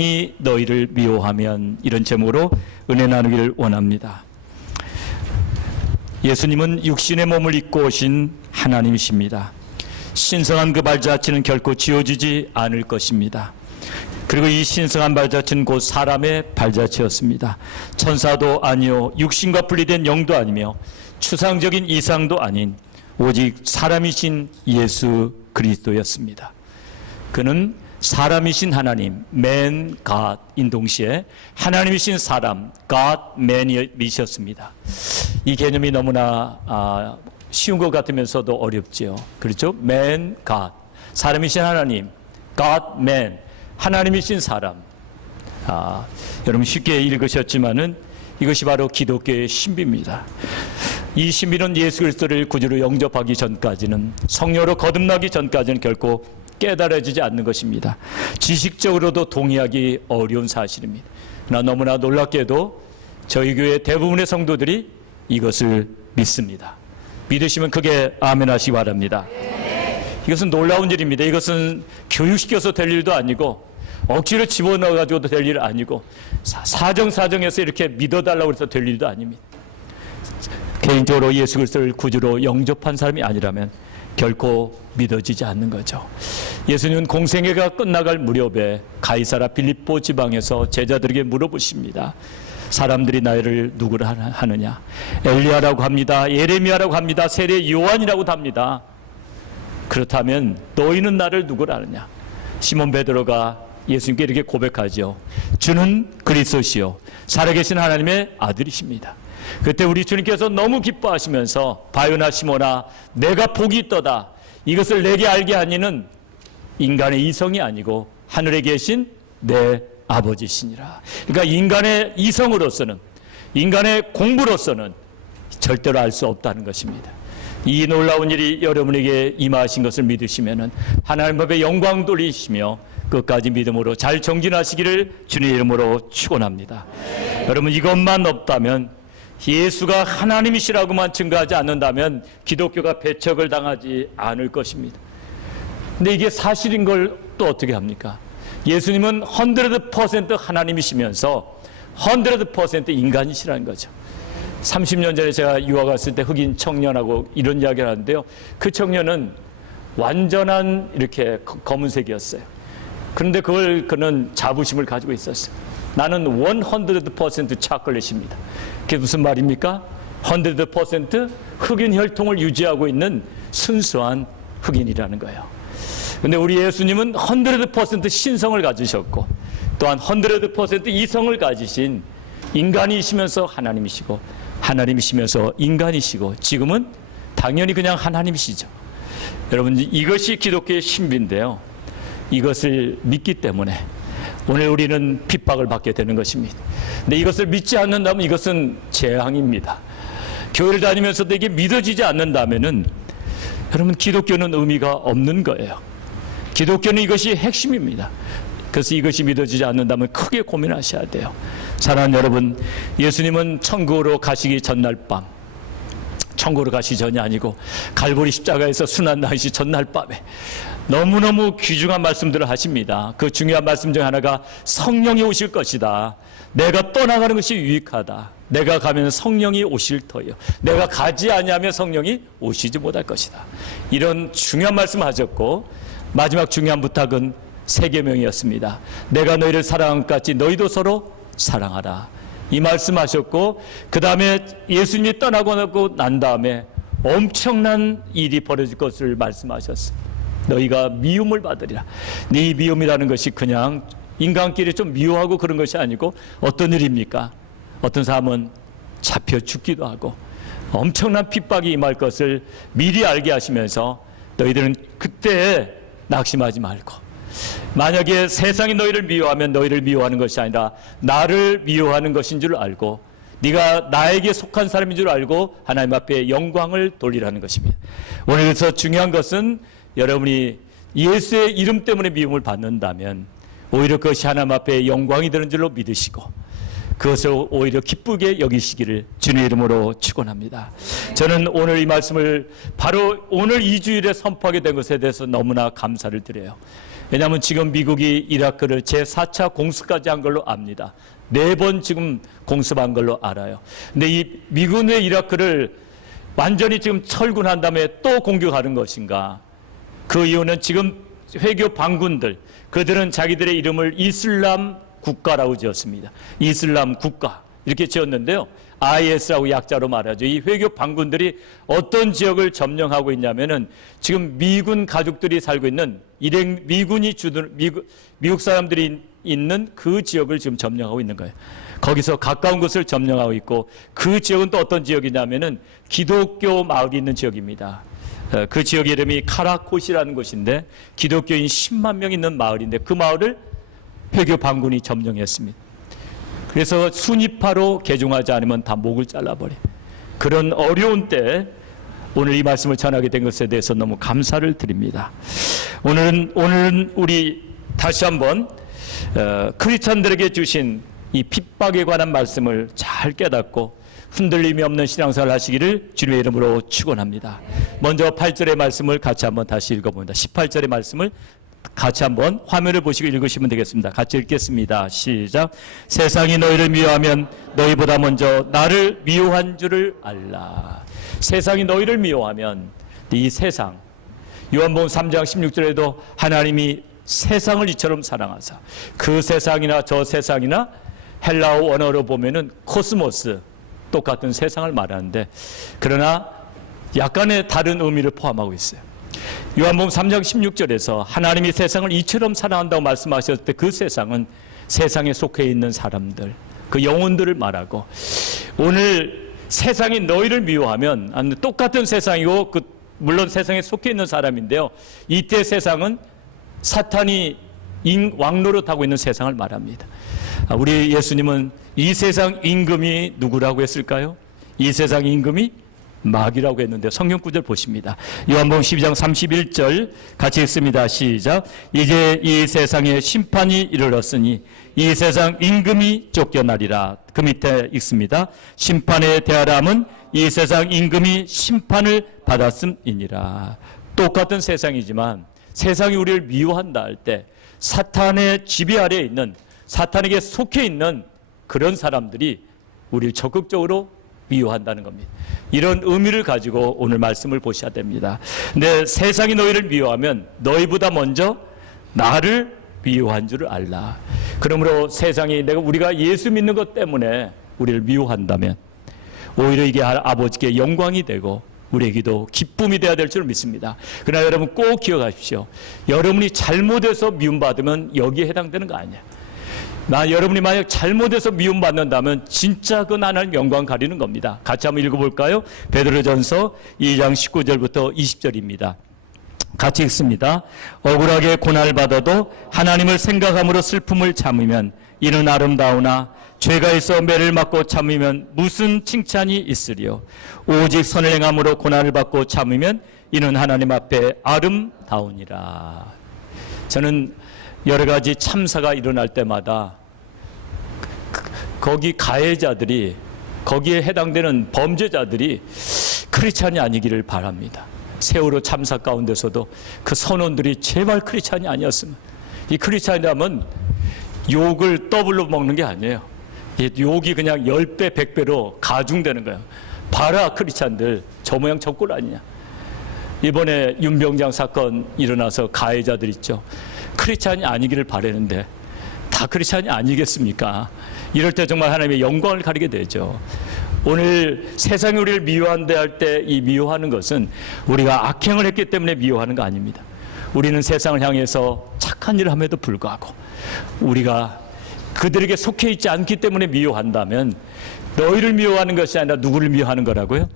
이 너희를 미워하면, 이런 제목으로 은혜 나누기를 원합니다. 예수님은 육신의 몸을 입고 오신 하나님이십니다. 신성한 그 발자취는 결코 지워지지 않을 것입니다. 그리고 이 신성한 발자취는 곧 사람의 발자취였습니다. 천사도 아니요, 육신과 분리된 영도 아니며 추상적인 이상도 아닌 오직 사람이신 예수 그리스도였습니다. 그는 사람이신 하나님, man, God인 동시에 하나님이신 사람, God, man이셨습니다. 이 개념이 너무나 쉬운 것 같으면서도 어렵지요. 그렇죠? man, God, 사람이신 하나님, God, man, 하나님이신 사람. 여러분 쉽게 읽으셨지만은 이것이 바로 기독교의 신비입니다. 이 신비는 예수 그리스도를 구주로 영접하기 전까지는, 성령으로 거듭나기 전까지는 결코 깨달아지지 않는 것입니다. 지식적으로도 동의하기 어려운 사실입니다. 그러나 너무나 놀랍게도 저희 교회 대부분의 성도들이 이것을 믿습니다. 믿으시면 크게 아멘 하시기 바랍니다. 이것은 놀라운 일입니다. 이것은 교육시켜서 될 일도 아니고 억지로 집어넣어가지고도 될 일 아니고 사정사정해서 이렇게 믿어달라고 해서 될 일도 아닙니다. 개인적으로 예수 그리스도를 구주로 영접한 사람이 아니라면 결코 믿어지지 않는 거죠. 예수님은 공생애가 끝나갈 무렵에 가이사라 빌립보 지방에서 제자들에게 물어보십니다. 사람들이 나를 누구라 하느냐? 엘리야라고 합니다. 예레미야라고 합니다. 세례 요한이라고도 합니다. 그렇다면 너희는 나를 누구라 하느냐? 시몬 베드로가 예수님께 이렇게 고백하죠. 주는 그리스도시요 살아계신 하나님의 아들이십니다. 그때 우리 주님께서 너무 기뻐하시면서 바요나 시몬아, 내가 복이 있도다. 이것을 내게 알게 하니는 인간의 이성이 아니고 하늘에 계신 내 아버지시니라. 그러니까 인간의 이성으로서는, 인간의 공부로서는 절대로 알 수 없다는 것입니다. 이 놀라운 일이 여러분에게 임하신 것을 믿으시면은 하나님 앞에 영광 돌리시며 끝까지 믿음으로 잘 정진하시기를 주님의 이름으로 축원합니다. 여러분, 이것만 없다면, 예수가 하나님이시라고만 증거하지 않는다면 기독교가 배척을 당하지 않을 것입니다. 근데 이게 사실인 걸 또 어떻게 합니까? 예수님은 100% 하나님이시면서 100% 인간이시라는 거죠. 30년 전에 제가 유학 갔을 때 흑인 청년하고 이런 이야기를 하는데요. 그 청년은 완전한 이렇게 검은색이었어요. 그런데 그는 자부심을 가지고 있었어요. 나는 100% 초콜릿입니다. 그게 무슨 말입니까? 100% 흑인 혈통을 유지하고 있는 순수한 흑인이라는 거예요. 그런데 우리 예수님은 100% 신성을 가지셨고 또한 100% 이성을 가지신 인간이시면서 하나님이시고 하나님이시면서 인간이시고 지금은 당연히 그냥 하나님이시죠. 여러분, 이것이 기독교의 신비인데요. 이것을 믿기 때문에 오늘 우리는 핍박을 받게 되는 것입니다. 근데 이것을 믿지 않는다면 이것은 재앙입니다. 교회를 다니면서도 이게 믿어지지 않는다면은 여러분, 기독교는 의미가 없는 거예요. 기독교는 이것이 핵심입니다. 그래서 이것이 믿어지지 않는다면 크게 고민하셔야 돼요. 사랑하는 여러분, 예수님은 천국으로 가시기 전날 밤, 천국으로 가시기 전이 아니고 갈보리 십자가에서 순환 당시 전날 밤에 너무너무 귀중한 말씀들을 하십니다. 그 중요한 말씀 중 하나가 성령이 오실 것이다. 내가 떠나가는 것이 유익하다. 내가 가면 성령이 오실 터요. 내가 가지 아니하면 성령이 오시지 못할 것이다. 이런 중요한 말씀을 하셨고 마지막 중요한 부탁은 세계명이었습니다. 내가 너희를 사랑한 것 같이 너희도 서로 사랑하라. 이 말씀하셨고 그 다음에 예수님이 떠나고 난 다음에 엄청난 일이 벌어질 것을 말씀하셨습니다. 너희가 미움을 받으리라. 네 미움이라는 것이 그냥 인간끼리 좀 미워하고 그런 것이 아니고 어떤 일입니까? 어떤 사람은 잡혀 죽기도 하고 엄청난 핍박이 임할 것을 미리 알게 하시면서 너희들은 그때 낙심하지 말고, 만약에 세상이 너희를 미워하면 너희를 미워하는 것이 아니라 나를 미워하는 것인 줄 알고 네가 나에게 속한 사람인 줄 알고 하나님 앞에 영광을 돌리라는 것입니다. 오늘 그래서 중요한 것은 여러분이 예수의 이름 때문에 미움을 받는다면 오히려 그것이 하나님 앞에 영광이 되는 줄로 믿으시고 그것을 오히려 기쁘게 여기시기를 주님의 이름으로 축원합니다. 저는 오늘 이 말씀을 바로 오늘 이 주일에 선포하게 된 것에 대해서 너무나 감사를 드려요. 왜냐하면 지금 미국이 이라크를 제4차 공습까지 한 걸로 압니다. 4번 지금 공습한 걸로 알아요. 근데 이 미군의 이라크를 완전히 지금 철군한 다음에 또 공격하는 것인가? 그 이유는 지금 회교 반군들, 그들은 자기들의 이름을 이슬람 국가라고 지었습니다. 이슬람 국가 이렇게 지었는데요. IS라고 약자로 말하죠. 이 회교 반군들이 어떤 지역을 점령하고 있냐면은 지금 미군 가족들이 살고 있는 미군이 주둔 미국 사람들이 있는 그 지역을 지금 점령하고 있는 거예요. 거기서 가까운 곳을 점령하고 있고 그 지역은 또 어떤 지역이냐면은 기독교 마을이 있는 지역입니다. 그 지역 이름이 카라콧이라는 곳인데 기독교인 10만 명 있는 마을인데 그 마을을 회교 반군이 점령했습니다. 그래서 순위파로 개종하지 않으면 다 목을 잘라버려. 그런 어려운 때 오늘 이 말씀을 전하게 된 것에 대해서 너무 감사를 드립니다. 오늘은 우리 다시 한번 크리스찬들에게 주신 이 핍박에 관한 말씀을 잘 깨닫고 흔들림이 없는 신앙생활 하시기를 주님의 이름으로 축원합니다. 먼저 8절의 말씀을 같이 한번 다시 읽어봅니다. 18절의 말씀을 같이 한번 화면을 보시고 읽으시면 되겠습니다. 같이 읽겠습니다. 시작. 세상이 너희를 미워하면 너희보다 먼저 나를 미워한 줄을 알라. 세상이 너희를 미워하면 이 세상, 요한복음 3장 16절에도 하나님이 세상을 이처럼 사랑하사, 그 세상이나 저 세상이나 헬라어 원어로 보면은 코스모스, 똑같은 세상을 말하는데 그러나 약간의 다른 의미를 포함하고 있어요. 요한복음 3장 16절에서 하나님이 세상을 이처럼 사랑한다고 말씀하셨을 때 그 세상은 세상에 속해 있는 사람들, 그 영혼들을 말하고, 오늘 세상이 너희를 미워하면 똑같은 세상이고 물론 세상에 속해 있는 사람인데요, 이때 세상은 사탄이 왕노릇하고 있는 세상을 말합니다. 우리 예수님은 이 세상 임금이 누구라고 했을까요? 이 세상 임금이 마귀라고 했는데 성경 구절 보십니다. 요한복음 12장 31절 같이 읽습니다. 시작. 이제 이 세상에 심판이 이르렀으니 이 세상 임금이 쫓겨나리라. 그 밑에 읽습니다. 심판에 대하람은 이 세상 임금이 심판을 받았음이니라. 똑같은 세상이지만 세상이 우리를 미워한다 할 때 사탄의 지배 아래에 있는, 사탄에게 속해 있는 그런 사람들이 우리를 적극적으로 미워한다는 겁니다. 이런 의미를 가지고 오늘 말씀을 보셔야 됩니다. 근데 세상이 너희를 미워하면 너희보다 먼저 나를 미워한 줄을 알라. 그러므로 세상이 우리가 예수 믿는 것 때문에 우리를 미워한다면 오히려 이게 아버지께 영광이 되고 우리에게도 기쁨이 되어야 될 줄 믿습니다. 그러나 여러분 꼭 기억하십시오. 여러분이 잘못해서 미움받으면 여기에 해당되는 거 아니에요. 여러분이 만약 잘못해서 미움받는다면 진짜 그 하나님 영광 가리는 겁니다. 같이 한번 읽어볼까요? 베드로전서 2장 19절부터 20절입니다. 같이 읽습니다. 억울하게 고난받아도 하나님을 생각함으로 슬픔을 참으면 이는 아름다우나 죄가 있어 매를 맞고 참으면 무슨 칭찬이 있으리요. 오직 선을 행함으로 고난을 받고 참으면 이는 하나님 앞에 아름다우니라. 저는 여러 가지 참사가 일어날 때마다 거기 가해자들이, 거기에 해당되는 범죄자들이 크리스찬이 아니기를 바랍니다. 세월호 참사 가운데서도 그 선원들이 제발 크리스찬이 아니었으면. 이 크리스찬이라면 욕을 더블로 먹는 게 아니에요. 욕이 그냥 10배, 100배로 가중되는 거예요. 봐라 크리스찬들 저 모양 저 꼴 아니냐. 이번에 윤병장 사건 일어나서 가해자들 있죠. 크리스찬이 아니기를 바라는데 다 크리스찬이 아니겠습니까? 이럴 때 정말 하나님의 영광을 가리게 되죠. 오늘 세상이 우리를 미워한다 할 때 이 미워하는 것은 우리가 악행을 했기 때문에 미워하는 거 아닙니다. 우리는 세상을 향해서 착한 일을 함에도 불구하고 우리가 그들에게 속해 있지 않기 때문에 미워한다면 너희를 미워하는 것이 아니라 누구를 미워하는 거라고요?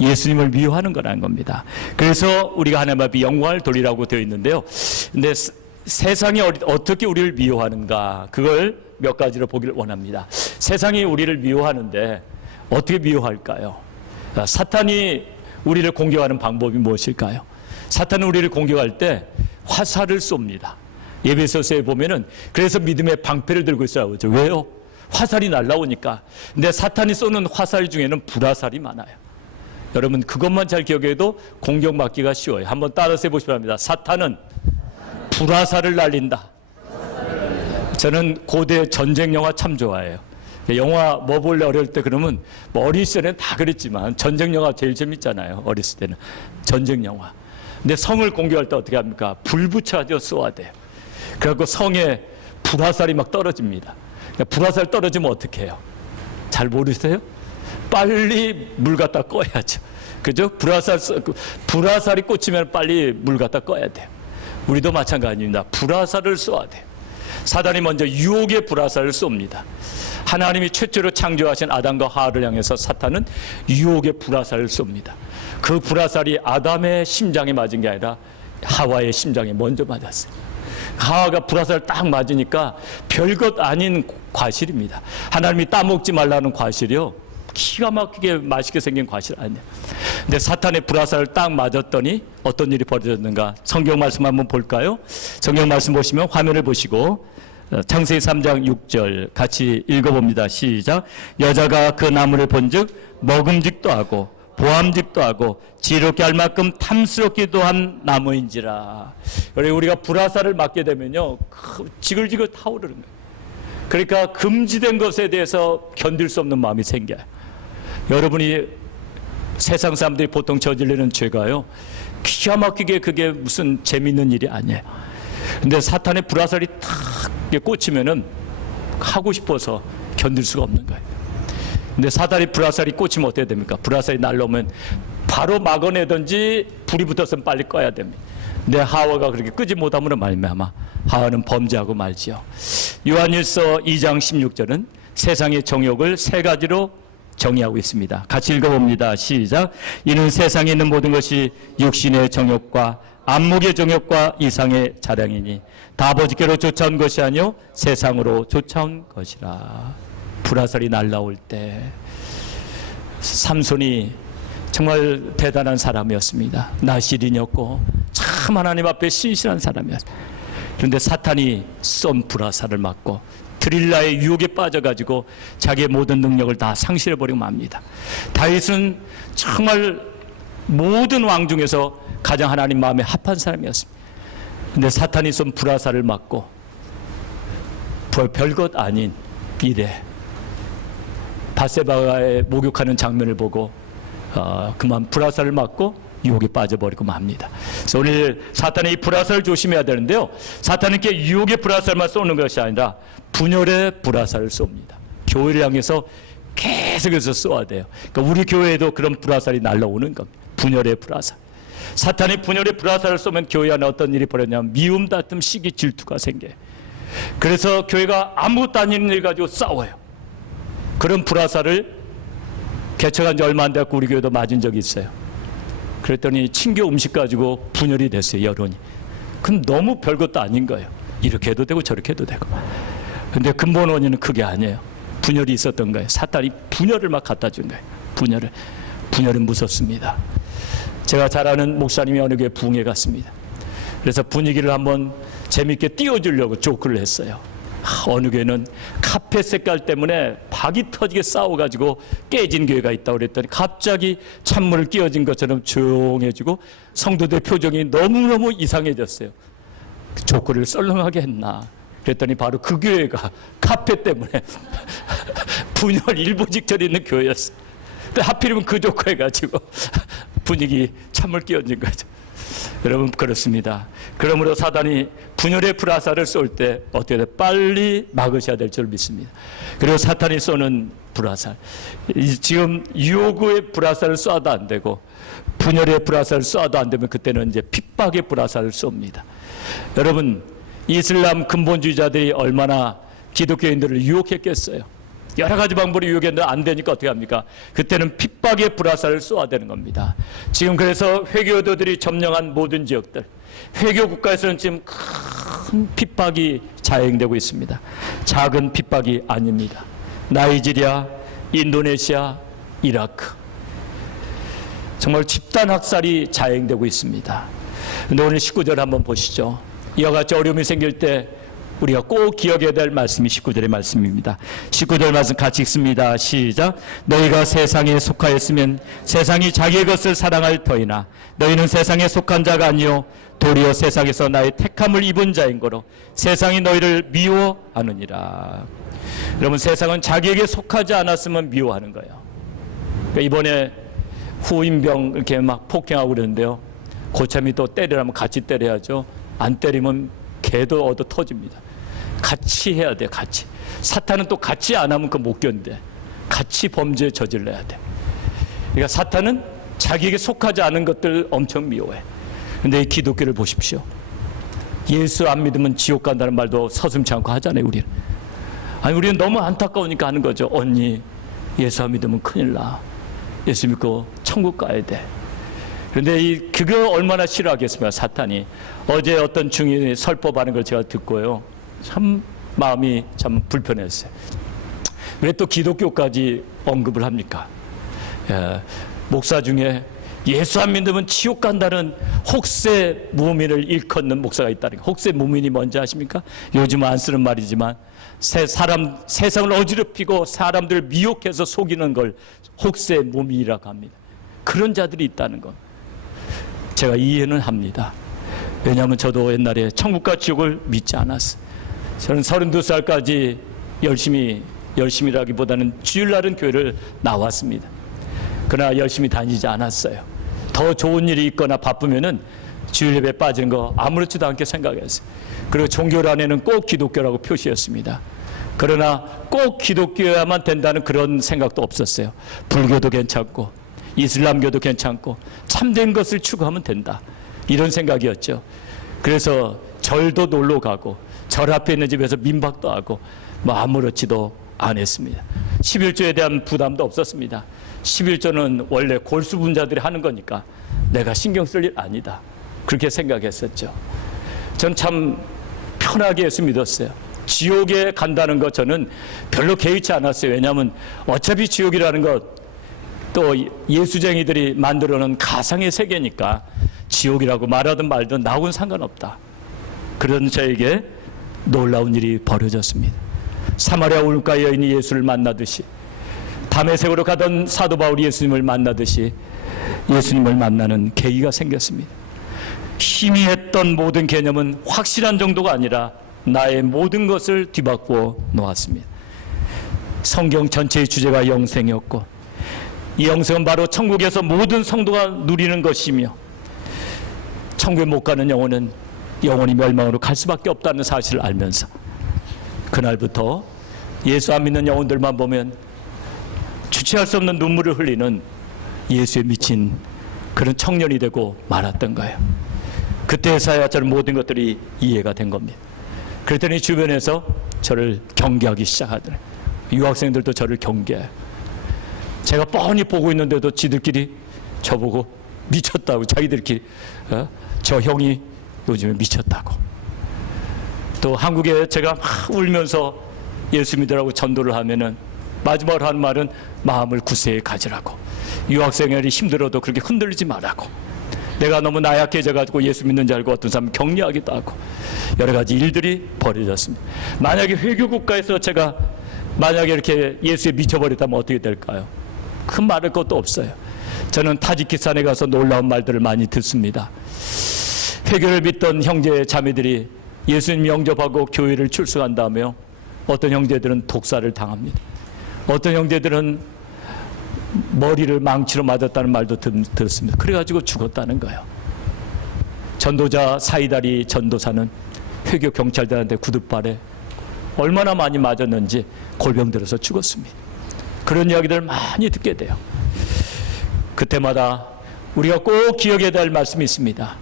예수님을 미워하는 거라는 겁니다. 그래서 우리가 하나님 앞에 영광을 돌리라고 되어 있는데요. 근데 세상이 어떻게 우리를 미워하는가, 그걸 몇 가지로 보기를 원합니다. 세상이 우리를 미워하는데 어떻게 미워할까요? 사탄이 우리를 공격하는 방법이 무엇일까요? 사탄은 우리를 공격할 때 화살을 쏩니다. 에베소서에 보면은 그래서 믿음의 방패를 들고 있으라고 그러죠. 왜요? 화살이 날라오니까. 근데 사탄이 쏘는 화살 중에는 불화살이 많아요. 여러분 그것만 잘 기억해도 공격받기가 쉬워요. 한번 따라서 해보시기 바랍니다. 사탄은 불화살을 날린다. 저는 고대 전쟁 영화 참 좋아해요. 영화 뭐 볼래 어릴 때 그러면 뭐 어린 시절에는 다 그랬지만 전쟁 영화 제일 재밌잖아요. 어렸을 때는 전쟁 영화. 근데 성을 공격할 때 어떻게 합니까? 불 붙여가지고 쏘아야 돼요. 그래갖고 성에 불화살이 막 떨어집니다. 그러니까 불화살 떨어지면 어떻게 해요? 잘 모르세요? 빨리 물 갖다 꺼야죠. 그죠? 불화살이 꽂히면 빨리 물 갖다 꺼야 돼요. 우리도 마찬가지입니다. 불화살을 쏘아야 돼요. 사단이 먼저 유혹의 불화살을 쏩니다. 하나님이 최초로 창조하신 아담과 하와를 향해서 사탄은 유혹의 불화살을 쏩니다. 그 불화살이 아담의 심장에 맞은 게 아니라 하와의 심장에 먼저 맞았어요. 하와가 불화살을 딱 맞으니까 별것 아닌 과실입니다. 하나님이 따먹지 말라는 과실이요, 기가 막히게 맛있게 생긴 과실 아니에요. 근데 사탄의 불화살을 딱 맞았더니 어떤 일이 벌어졌는가? 성경 말씀 한번 볼까요? 성경 말씀 보시면 화면을 보시고 창세기 3장 6절 같이 읽어봅니다. 시작. 여자가 그 나무를 본즉 먹음직도 하고 보암직도 하고 지혜롭게 할 만큼 탐스럽기도 한 나무인지라. 우리가 불화살을 맞게 되면요, 지글지글 타오르는 거예요. 그러니까 금지된 것에 대해서 견딜 수 없는 마음이 생겨요. 여러분이 세상 사람들이 보통 저지르는 죄가요, 기가 막히게 그게 무슨 재밌는 일이 아니에요. 근데 사탄의 불화살이 탁 꽂히면은 하고 싶어서 견딜 수가 없는 거예요. 근데 사탄의 불화살이 꽂히면 어떻게 됩니까? 불화살이 날라오면 바로 막아내든지 불이 붙었으면 빨리 꺼야 됩니다. 근데 하와가 그렇게 끄지 못함으로 말미암아 하와는 범죄하고 말지요. 요한일서 2장 16절은 세상의 정욕을 세 가지로 정의하고 있습니다. 같이 읽어봅니다. 시작. 이는 세상에 있는 모든 것이 육신의 정욕과 안목의 정욕과 이상의 자랑이니 다 아버지께로 쫓아온 것이 아니요 세상으로 쫓아온 것이라. 불화살이 날라올 때 삼손이 정말 대단한 사람이었습니다. 나실인이었고 참 하나님 앞에 신실한 사람이었습니다. 그런데 사탄이 쏜 불화살을 맞고 드릴라의 유혹에 빠져가지고 자기의 모든 능력을 다 상실해버리고 맙니다. 다윗은 정말 모든 왕 중에서 가장 하나님 마음에 합한 사람이었습니다. 근데 사탄이 쏜 불화살을 맞고 별것 아닌 일에 바세바의 목욕하는 장면을 보고 그만 불화살을 맞고 유혹에 빠져버리고 맙니다. 그래서 오늘 사탄의 이 불화살을 조심해야 되는데요, 사탄은 이렇게 유혹의 불화살만 쏘는 것이 아니라 분열의 불화살을 쏩니다. 교회를 향해서 계속해서 쏘아야 돼요. 그러니까 우리 교회에도 그런 불화살이 날라오는 겁니다. 분열의 불화살. 사탄이 분열의 불화살을 쏘면 교회 안에 어떤 일이 벌어지냐면 미움, 다툼, 시기, 질투가 생겨요. 그래서 교회가 아무것도 아닌 일 가지고 싸워요. 그런 불화살을 개척한 지 얼마 안 돼서 우리 교회도 맞은 적이 있어요. 그랬더니 친교 음식 가지고 분열이 됐어요, 여론이. 그럼 너무 별것도 아닌 거예요. 이렇게 해도 되고 저렇게 해도 되고. 근데 근본 원인은 그게 아니에요. 분열이 있었던 거예요. 사탄이 분열을 막 갖다 준 거예요. 분열은 무섭습니다. 제가 잘 아는 목사님이 어느 교회 부흥회 갔습니다. 그래서 분위기를 한번 재밌게 띄워주려고 조크를 했어요. 어느 교회는 카펫 색깔 때문에 박이 터지게 싸워가지고 깨진 교회가 있다고 그랬더니 갑자기 찬물을 끼얹은 것처럼 조용해지고 성도들 표정이 너무너무 이상해졌어요. 조크를 썰렁하게 했나 그랬더니 바로 그 교회가 카펫 때문에 분열 일부 직전에 있는 교회였어요. 근데 하필이면 그 조크 해가지고 분위기 찬물 끼얹은 거죠. 여러분 그렇습니다. 그러므로 사단이 분열의 불화살을 쏠 때 어떻게 돼? 빨리 막으셔야 될 줄 믿습니다. 그리고 사탄이 쏘는 불화살, 지금 유혹의 불화살을 쏴도 안 되고 분열의 불화살을 쏴도 안 되면 그때는 이제 핍박의 불화살을 쏩니다. 여러분 이슬람 근본주의자들이 얼마나 기독교인들을 유혹했겠어요. 여러 가지 방법으로 유혹했는데 안 되니까 어떻게 합니까? 그때는 핍박의 불화살을 쏘아야 되는 겁니다. 지금 그래서 회교도들이 점령한 모든 지역들, 회교 국가에서는 지금 큰 핍박이 자행되고 있습니다. 작은 핍박이 아닙니다. 나이지리아, 인도네시아, 이라크, 정말 집단 학살이 자행되고 있습니다. 그런데 오늘 19절 한번 보시죠. 이와 같이 어려움이 생길 때 우리가 꼭 기억해야 될 말씀이 19절의 말씀입니다. 19절 말씀 같이 읽습니다. 시작. 너희가 세상에 속하였으면 세상이 자기의 것을 사랑할 터이나 너희는 세상에 속한 자가 아니요 도리어 세상에서 나의 택함을 입은 자인 거로 세상이 너희를 미워하느니라. 여러분, 세상은 자기에게 속하지 않았으면 미워하는 거예요. 그러니까 이번에 후임병 이렇게 막 폭행하고 그러는데요, 고참이 또 때리라면 같이 때려야죠. 안 때리면 개도 얻어 터집니다. 같이 해야 돼. 같이. 사탄은 또 같이 안 하면 그거 못 견뎌. 같이 범죄에 저질러야 돼. 그러니까 사탄은 자기에게 속하지 않은 것들 엄청 미워해. 근데 이 기독교를 보십시오. 예수 안 믿으면 지옥 간다는 말도 서슴지 않고 하잖아요, 우리는. 아니, 우리는 너무 안타까우니까 하는 거죠. 언니, 예수 안 믿으면 큰일 나. 예수 믿고 천국 가야 돼. 그런데 그거 얼마나 싫어하겠습니까, 사탄이. 어제 어떤 중인이 설법하는 걸 제가 듣고요, 참 마음이 참 불편했어요. 왜 또 기독교까지 언급을 합니까? 목사 중에 예수 안 믿으면 지옥 간다는 혹세 무민을 일컫는 목사가 있다는 거예요. 혹세 무민이 뭔지 아십니까? 요즘 안 쓰는 말이지만 세상을 어지럽히고 사람들을 미혹해서 속이는 걸 혹세 무민이라고 합니다. 그런 자들이 있다는 것 제가 이해는 합니다. 왜냐하면 저도 옛날에 천국과 지옥을 믿지 않았어요. 저는 32살까지 열심히라기보다는 주일날은 교회를 나왔습니다. 그러나 열심히 다니지 않았어요. 더 좋은 일이 있거나 바쁘면은 주일 예배 빠지는 거 아무렇지도 않게 생각했어요. 그리고 종교란에는 꼭 기독교라고 표시했습니다. 그러나 꼭 기독교여야만 된다는 그런 생각도 없었어요. 불교도 괜찮고 이슬람교도 괜찮고 참된 것을 추구하면 된다, 이런 생각이었죠. 그래서 절도 놀러 가고 절 앞에 있는 집에서 민박도 하고 뭐 아무렇지도 않았습니다. 11조에 대한 부담도 없었습니다. 11조는 원래 골수분자들이 하는 거니까 내가 신경 쓸 일 아니다, 그렇게 생각했었죠. 전 참 편하게 예수 믿었어요. 지옥에 간다는 것 저는 별로 개의치 않았어요. 왜냐하면 어차피 지옥이라는 것 또 예수쟁이들이 만들어 놓은 가상의 세계니까 지옥이라고 말하든 말든 나하고는 상관없다. 그런 저에게 놀라운 일이 벌어졌습니다. 사마리아 울가의 여인이 예수를 만나듯이, 다메섹으로 가던 사도 바울이 예수님을 만나듯이 예수님을 만나는 계기가 생겼습니다. 희미했던 모든 개념은 확실한 정도가 아니라 나의 모든 것을 뒤바꾸어 놓았습니다. 성경 전체의 주제가 영생이었고, 이 영생은 바로 천국에서 모든 성도가 누리는 것이며, 천국에 못 가는 영혼은 영원히 멸망으로 갈 수밖에 없다는 사실을 알면서 그날부터 예수 안 믿는 영혼들만 보면 주체할 수 없는 눈물을 흘리는 예수에 미친 그런 청년이 되고 말았던 거예요. 그때서야 저는 모든 것들이 이해가 된 겁니다. 그랬더니 주변에서 저를 경계하기 시작하더래요. 유학생들도 저를 경계해요. 제가 뻔히 보고 있는데도 지들끼리 저보고 미쳤다고, 자기들끼리 저 형이 요즘에 미쳤다고. 또 한국에 제가 막 울면서 예수 믿으라고 전도를 하면은 마지막으로 하는 말은 마음을 굳세게 가지라고, 유학생활이 힘들어도 그렇게 흔들리지 말라고, 내가 너무 나약해져가지고 예수 믿는 줄 알고 어떤 사람은 격려하기도 하고, 여러 가지 일들이 벌어졌습니다. 만약에 회교 국가에서 제가 만약에 이렇게 예수에 미쳐버렸다면 어떻게 될까요? 큰 말할 것도 없어요. 저는 타지키스탄에 가서 놀라운 말들을 많이 듣습니다. 회교를 믿던 형제 자매들이 예수님 영접하고 교회를 출석한 다음에요, 어떤 형제들은 독사를 당합니다. 어떤 형제들은 머리를 망치로 맞았다는 말도 들었습니다. 그래가지고 죽었다는 거예요. 전도자 사이다리 전도사는 회교 경찰들한테 구둣발에 얼마나 많이 맞았는지 골병 들어서 죽었습니다. 그런 이야기들을 많이 듣게 돼요. 그때마다 우리가 꼭 기억해야 될 말씀이 있습니다.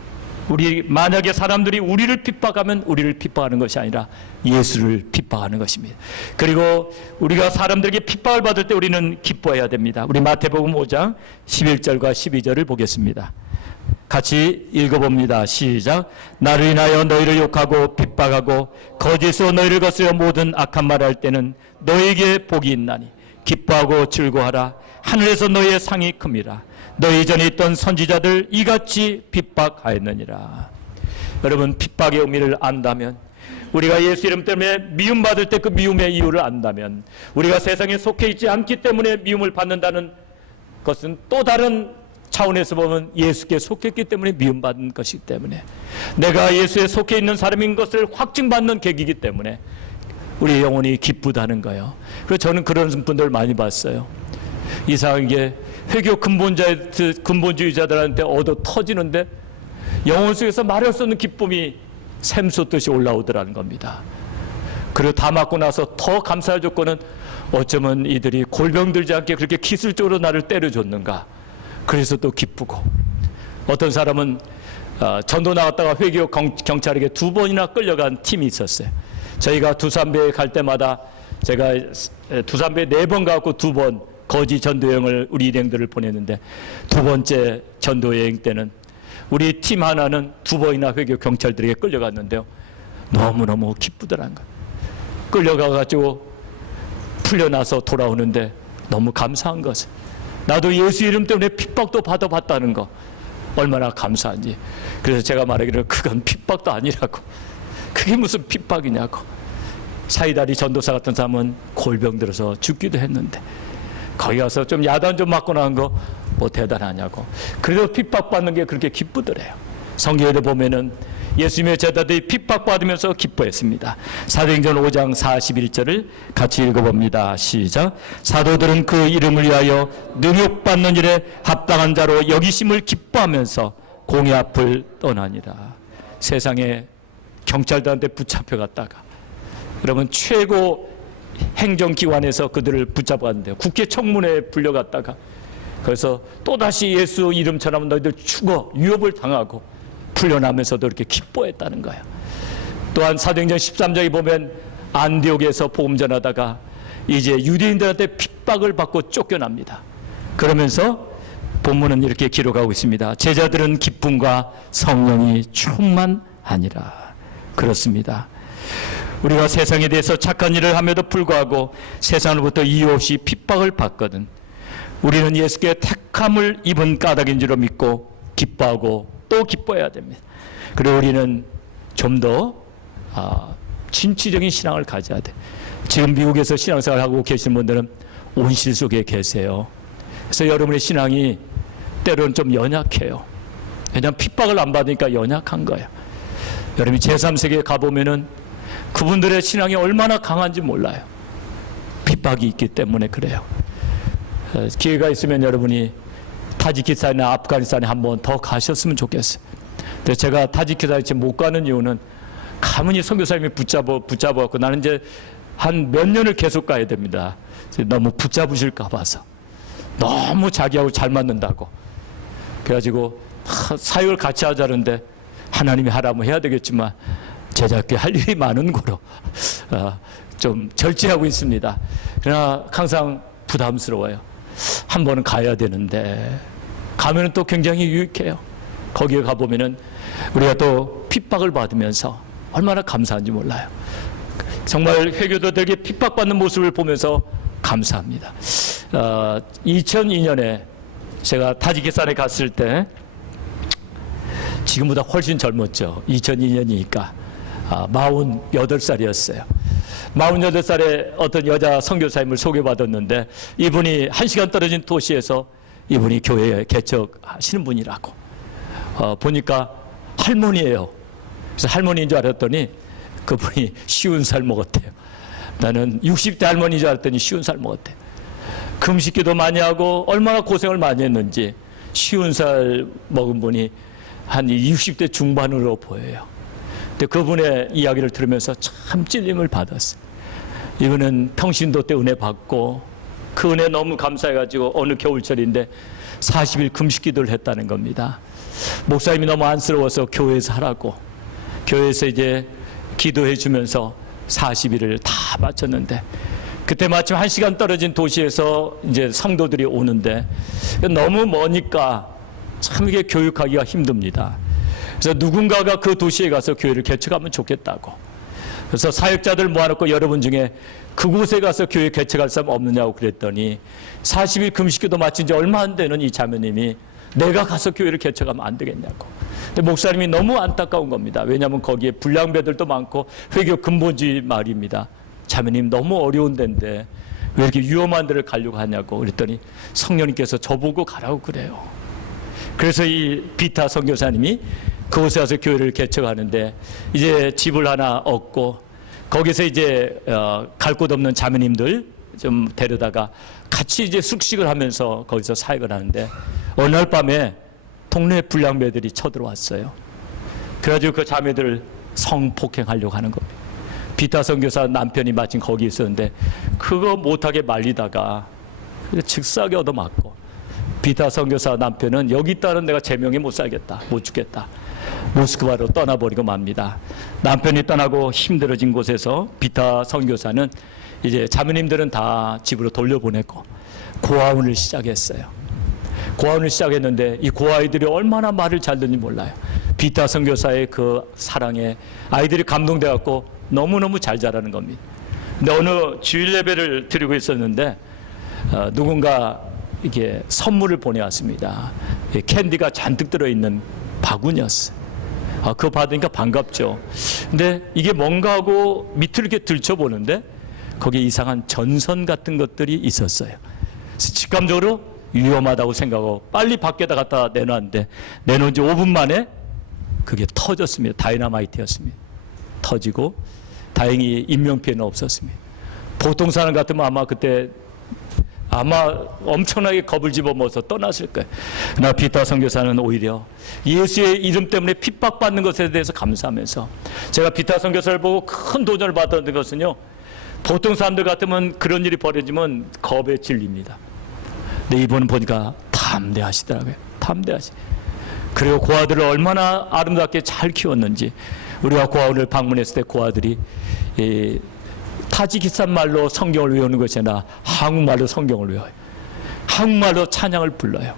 만약에 사람들이 우리를 핍박하면 우리를 핍박하는 것이 아니라 예수를 핍박하는 것입니다. 그리고 우리가 사람들에게 핍박을 받을 때 우리는 기뻐해야 됩니다. 우리 마태복음 5장 11절과 12절을 보겠습니다. 같이 읽어봅니다. 시작. 나를 인하여 너희를 욕하고 핍박하고 거짓으로 너희를 거스려 모든 악한 말을 할 때는 너희에게 복이 있나니 기뻐하고 즐거워하라. 하늘에서 너희의 상이 큽니다. 너희 전에 있던 선지자들 이같이 핍박하였느니라. 여러분, 핍박의 의미를 안다면 우리가 예수 이름 때문에 미움받을 때 그 미움의 이유를 안다면, 우리가 세상에 속해 있지 않기 때문에 미움을 받는다는 것은 또 다른 차원에서 보면 예수께 속했기 때문에 미움받는 것이기 때문에, 내가 예수에 속해 있는 사람인 것을 확증받는 계기이기 때문에 우리의 영혼이 기쁘다는 거예요. 그래서 저는 그런 분들 많이 봤어요. 이상하게 회교 근본주의자들한테 얻어 터지는데 영혼 속에서 말할 수 없는 기쁨이 샘솟듯이 올라오더라는 겁니다. 그리고 다 맞고 나서 더 감사할 조건은 어쩌면 이들이 골병 들지 않게 그렇게 기술적으로 나를 때려줬는가, 그래서 또 기쁘고, 어떤 사람은 전도 나갔다가 회교 경찰에게 2번이나 끌려간 팀이 있었어요. 저희가 두산배에 갈 때마다 제가 두산배에 4번 가고 2번 거지 전도여행을 우리 일행들을 보냈는데, 2번째 전도여행 때는 우리 팀 하나는 2번이나 회교 경찰들에게 끌려갔는데요, 너무너무 기쁘더란 거예요. 끌려가가지고 풀려나서 돌아오는데 너무 감사한 것은, 나도 예수 이름 때문에 핍박도 받아봤다는 거 얼마나 감사한지. 그래서 제가 말하기를 그건 핍박도 아니라고, 그게 무슨 핍박이냐고. 사이다리 전도사 같은 사람은 골병 들어서 죽기도 했는데 거기 가서 좀 야단 좀 맞고 나온 거 뭐 대단하냐고. 그래도 핍박받는 게 그렇게 기쁘더래요. 성경에도 보면은 예수님의 제자들이 핍박받으면서 기뻐했습니다. 사도행전 5장 41절을 같이 읽어봅니다. 시작. 사도들은 그 이름을 위하여 능욕받는 일에 합당한 자로 여기심을 기뻐하면서 공의 앞을 떠나니라. 세상에 경찰들한테 붙잡혀갔다가, 여러분 최고 행정기관에서 그들을 붙잡았는데요, 국회 청문회에 불려갔다가, 그래서 또다시 예수 이름처럼 너희들 죽어 유업을 당하고 풀려나면서도 이렇게 기뻐했다는 거예요. 또한 사도행전 13장에 보면 안디옥에서 복음 전하다가 이제 유대인들한테 핍박을 받고 쫓겨납니다. 그러면서 본문은 이렇게 기록하고 있습니다. 제자들은 기쁨과 성령이 충만하니라. 그렇습니다. 우리가 세상에 대해서 착한 일을 함에도 불구하고 세상으로부터 이유 없이 핍박을 받거든 우리는 예수께 택함을 입은 까닭인 줄로 믿고 기뻐하고 또 기뻐해야 됩니다. 그리고 우리는 좀 더 진취적인 신앙을 가져야 돼. 지금 미국에서 신앙생활을 하고 계시는 분들은 온실 속에 계세요. 그래서 여러분의 신앙이 때로는 좀 연약해요. 왜냐하면 핍박을 안 받으니까 연약한 거예요. 여러분이 제3세계에 가보면은 그분들의 신앙이 얼마나 강한지 몰라요. 핍박이 있기 때문에 그래요. 기회가 있으면 여러분이 타지키스탄이나 아프가니스탄에 한번 더 가셨으면 좋겠어요. 근데 제가 타지키스탄에 지금 못 가는 이유는 가문이 선교사님이 붙잡아갖고 나는 이제 한 몇 년을 계속 가야 됩니다. 너무 붙잡으실까 봐서. 너무 자기하고 잘 맞는다고. 그래가지고 사역을 같이 하자는데 하나님이 하라면 해야 되겠지만 제자께 할 일이 많은 거로 좀 절제하고 있습니다. 그러나 항상 부담스러워요. 한 번은 가야 되는데 가면은 또 굉장히 유익해요. 거기에 가보면은 우리가 또 핍박을 받으면서 얼마나 감사한지 몰라요. 정말 회교도들에게 핍박받는 모습을 보면서 감사합니다. 2002년에 제가 타지키스탄에 갔을 때 지금보다 훨씬 젊었죠. 2002년이니까 48살이었어요. 48살에 어떤 여자 선교사님을 소개받았는데 이분이 1시간 떨어진 도시에서 이분이 교회에 개척하시는 분이라고. 보니까 할머니예요. 그래서 할머니인 줄 알았더니 그분이 50살 먹었대요. 나는 60대 할머니인 줄 알았더니 50살 먹었대요. 금식기도 많이 하고 얼마나 고생을 많이 했는지 50살 먹은 분이 한 60대 중반으로 보여요. 근데 그분의 이야기를 들으면서 참 찔림을 받았어요. 이분은 평신도 때 은혜 받고 그 은혜 너무 감사해가지고 어느 겨울철인데 40일 금식기도를 했다는 겁니다. 목사님이 너무 안쓰러워서 교회에서 하라고. 교회에서 이제 기도해 주면서 40일을 다 마쳤는데 그때 마침 1시간 떨어진 도시에서 이제 성도들이 오는데 너무 머니까 참 이게 교육하기가 힘듭니다. 그래서 누군가가 그 도시에 가서 교회를 개척하면 좋겠다고. 그래서 사역자들 모아놓고 여러분 중에 그곳에 가서 교회 개척할 사람 없느냐고 그랬더니 40일 금식기도 마친 지 얼마 안 되는 이 자매님이 내가 가서 교회를 개척하면 안 되겠냐고. 근데 목사님이 너무 안타까운 겁니다. 왜냐하면 거기에 불량배들도 많고 회교 근본주의 말입니다. 자매님 너무 어려운 데인데 왜 이렇게 위험한 데를 가려고 하냐고 그랬더니 성령님께서 저보고 가라고 그래요. 그래서 이 비타 선교사님이 그곳에 와서 교회를 개척하는데 이제 집을 하나 얻고 거기서 이제 갈 곳 없는 자매님들 좀 데려다가 같이 이제 숙식을 하면서 거기서 사역을 하는데 어느 날 밤에 동네 불량배들이 쳐들어왔어요. 그래가지고 그 자매들을 성폭행하려고 하는 겁니다. 비타 선교사 남편이 마침 거기 있었는데 그거 못하게 말리다가 즉사하게 얻어맞고 비타 선교사 남편은 여기 있다는 내가 제명에 못 살겠다, 못 죽겠다. 모스크바로 떠나버리고 맙니다. 남편이 떠나고 힘들어진 곳에서 비타 선교사는 이제 자매님들은 다 집으로 돌려보내고 고아원을 시작했어요. 고아원을 시작했는데 이 고아이들이 얼마나 말을 잘 듣는지 몰라요. 비타 선교사의 그 사랑에 아이들이 감동돼갖고 너무너무 잘 자라는 겁니다. 근데 어느 주일 예배를 드리고 있었는데 누군가 이게 선물을 보내왔습니다. 캔디가 잔뜩 들어있는 바구니였어요. 그거 받으니까 반갑죠. 근데 이게 뭔가 하고 밑을 이렇게 들춰보는데 거기에 이상한 전선 같은 것들이 있었어요. 직감적으로 위험하다고 생각하고 빨리 밖에다 갖다 내놨는데 내놓은 지 5분 만에 그게 터졌습니다. 다이너마이트였습니다. 터지고 다행히 인명피해는 없었습니다. 보통 사람 같으면 아마 그때 엄청나게 겁을 집어먹어서 떠났을 거예요. 그러나 비타 선교사는 오히려 예수의 이름 때문에 핍박받는 것에 대해서 감사하면서 제가 비타 선교사를 보고 큰 도전을 받았던 것은요. 보통 사람들 같으면 그런 일이 벌어지면 겁에 질립니다. 근데 이분은 보니까 담대하시더라고요. 담대하시. 그리고 고아들을 얼마나 아름답게 잘 키웠는지 우리가 고아원을 방문했을 때 고아들이 타지키스탄 말로 성경을 외우는 것이 아니라 한국말로 성경을 외워요. 한국말로 찬양을 불러요.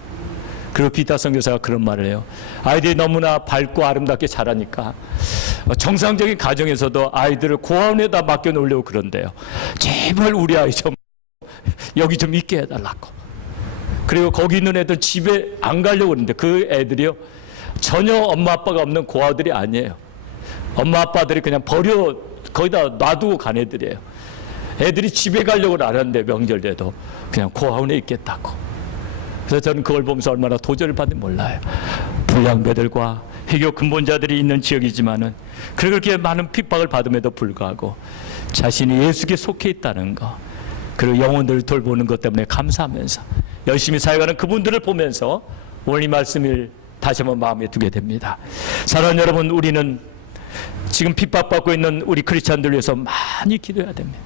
그리고 비타 선교사가 그런 말을 해요. 아이들이 너무나 밝고 아름답게 자라니까 정상적인 가정에서도 아이들을 고아원에다 맡겨놓으려고 그런데요. 제발 우리 아이 좀 여기 좀 있게 해달라고. 그리고 거기 있는 애들 집에 안 가려고 그러는데 그 애들이요. 전혀 엄마 아빠가 없는 고아들이 아니에요. 엄마 아빠들이 그냥 거기다 놔두고 간 애들이에요. 애들이 집에 가려고 안 하는데 명절 때도 그냥 고아원에 있겠다고. 그래서 저는 그걸 보면서 얼마나 도전을 받는지 몰라요. 불량배들과 회교 근본자들이 있는 지역이지만은 그렇게 많은 핍박을 받음에도 불구하고 자신이 예수께 속해 있다는 거, 그리고 영혼들을 돌보는 것 때문에 감사하면서 열심히 살아가는 그분들을 보면서 오늘 이 말씀을 다시 한번 마음에 두게 됩니다. 사랑하는 여러분, 우리는 지금 핍박받고 있는 우리 크리스찬들 위해서 많이 기도해야 됩니다.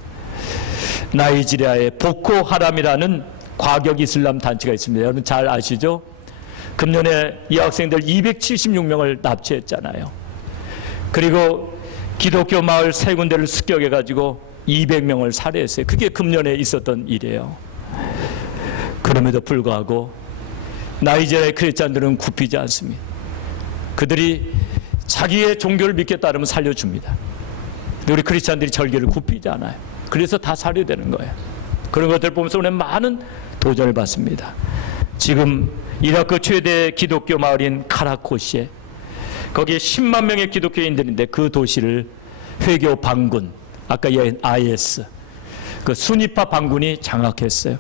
나이지리아의 보코 하람이라는 과격 이슬람 단체가 있습니다. 여러분 잘 아시죠? 금년에 이 학생들 276명을 납치했잖아요. 그리고 기독교 마을 세 군데를 습격해가지고 200명을 살해했어요. 그게 금년에 있었던 일이에요. 그럼에도 불구하고 나이지리아의 크리스찬들은 굽히지 않습니다. 그들이 자기의 종교를 믿게 따르면 살려줍니다. 근데 우리 크리스찬들이 절개를 굽히지 않아요. 그래서 다 살해되는 거예요. 그런 것들 보면서 오늘 많은 도전을 받습니다. 지금 이라크 최대 기독교 마을인 카라코시에 거기에 10만 명의 기독교인들인데 그 도시를 회교 반군, 아까 얘기한 IS, 그 수니파 반군이 장악했어요.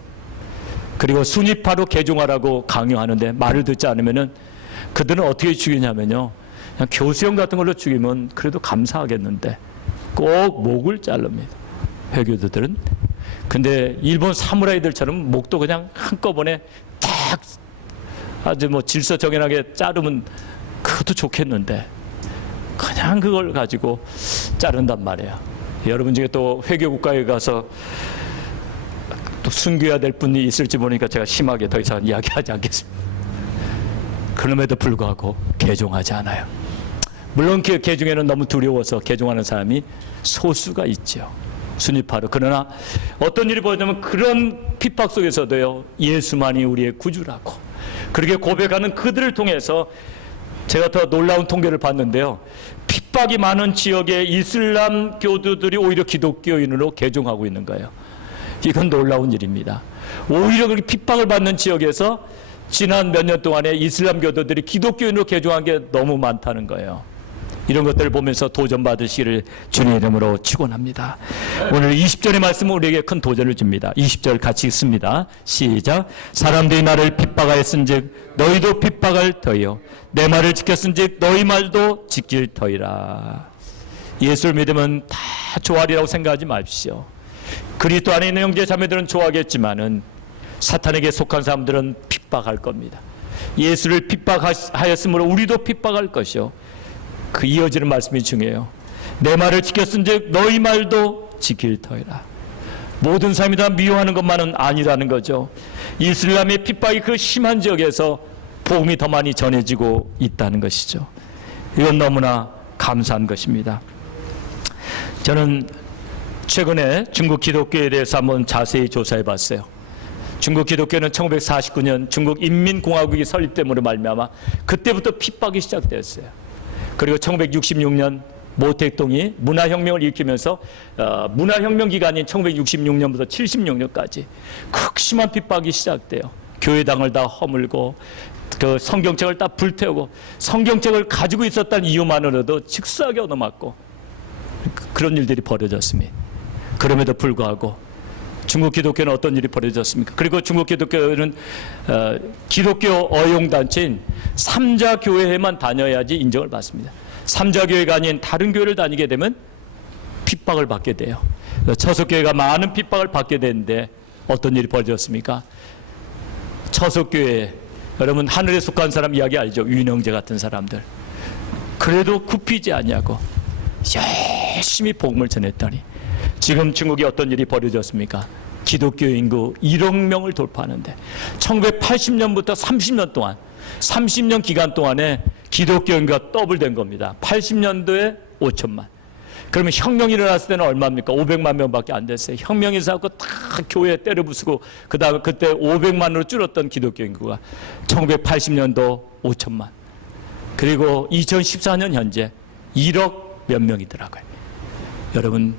그리고 수니파로 개종하라고 강요하는데 말을 듣지 않으면은 그들은 어떻게 죽이냐면요. 그냥 교수형 같은 걸로 죽이면 그래도 감사하겠는데 꼭 목을 자릅니다. 회교도들은. 근데 일본 사무라이들처럼 목도 그냥 한꺼번에 딱 아주 질서정연하게 자르면 그것도 좋겠는데 그냥 그걸 가지고 자른단 말이에요. 여러분 중에 또 회교국가에 가서 또 순교해야 될 분이 있을지 모르니까 제가 심하게 더 이상 이야기하지 않겠습니다. 그럼에도 불구하고 개종하지 않아요. 물론 그 개종에는 너무 두려워서 개종하는 사람이 소수가 있죠. 순위파로. 그러나 어떤 일이 벌어지면 그런 핍박 속에서도요, 예수만이 우리의 구주라고 그렇게 고백하는 그들을 통해서 제가 더 놀라운 통계를 봤는데요. 핍박이 많은 지역의 이슬람 교도들이 오히려 기독교인으로 개종하고 있는 거예요. 이건 놀라운 일입니다. 오히려 그렇게 핍박을 받는 지역에서 지난 몇 년 동안에 이슬람 교도들이 기독교인으로 개종한 게 너무 많다는 거예요. 이런 것들을 보면서 도전받으시기를 주님의 이름으로 축원합니다. 오늘 20절의 말씀은 우리에게 큰 도전을 줍니다. 20절 같이 읽습니다. 시작. 사람들이 나를 핍박하였은즉 너희도 핍박할 터이요 내 말을 지켰은즉 너희 말도 지킬 터이라. 예수를 믿으면 다 좋아하리라고 생각하지 마십시오. 그리스도 안에 있는 형제 자매들은 좋아하겠지만은 사탄에게 속한 사람들은 핍박할 겁니다. 예수를 핍박하였으므로 우리도 핍박할 것이요. 그 이어지는 말씀이 중요해요. 내 말을 지켰은즉 너희 말도 지킬 터이라. 모든 사람이 다 미워하는 것만은 아니라는 거죠. 이슬람의 핍박이 그 심한 지역에서 복음이 더 많이 전해지고 있다는 것이죠. 이건 너무나 감사한 것입니다. 저는 최근에 중국 기독교에 대해서 한번 자세히 조사해 봤어요. 중국 기독교는 1949년 중국 인민공화국이 설립됨으로 말미암아 그때부터 핍박이 시작되었어요. 그리고 1966년 모택동이 문화혁명을 일으키면서 문화혁명 기간인 1966년부터 76년까지 극심한 핍박이 시작돼요. 교회당을 다 허물고 그 성경책을 다 불태우고 성경책을 가지고 있었다는 이유만으로도 즉사하게 얻어맞고 그런 일들이 벌어졌습니다. 그럼에도 불구하고 중국 기독교는 어떤 일이 벌어졌습니까? 그리고 중국 기독교는 기독교 어용단체인 삼자교회에만 다녀야지 인정을 받습니다. 삼자교회가 아닌 다른 교회를 다니게 되면 핍박을 받게 돼요. 처속교회가 많은 핍박을 받게 되는데 어떤 일이 벌어졌습니까? 처속교회, 여러분 하늘에 속한 사람 이야기 알죠? 윤영재 같은 사람들. 그래도 굽히지 아니하고 열심히 복음을 전했더니 지금 중국에 어떤 일이 벌어졌습니까? 기독교 인구 1억 명을 돌파하는데 1980년부터 30년 동안 30년 기간 동안에 기독교 인구가 더블된 겁니다. 80년도에 5천만. 그러면 혁명이 일어났을 때는 얼마입니까? 500만 명밖에 안 됐어요. 혁명이 있어서 다 교회에 때려 부수고 그다음에 그때 500만으로 줄었던 기독교 인구가 1980년도 5천만. 그리고 2014년 현재 1억 몇 명이더라고요. 여러분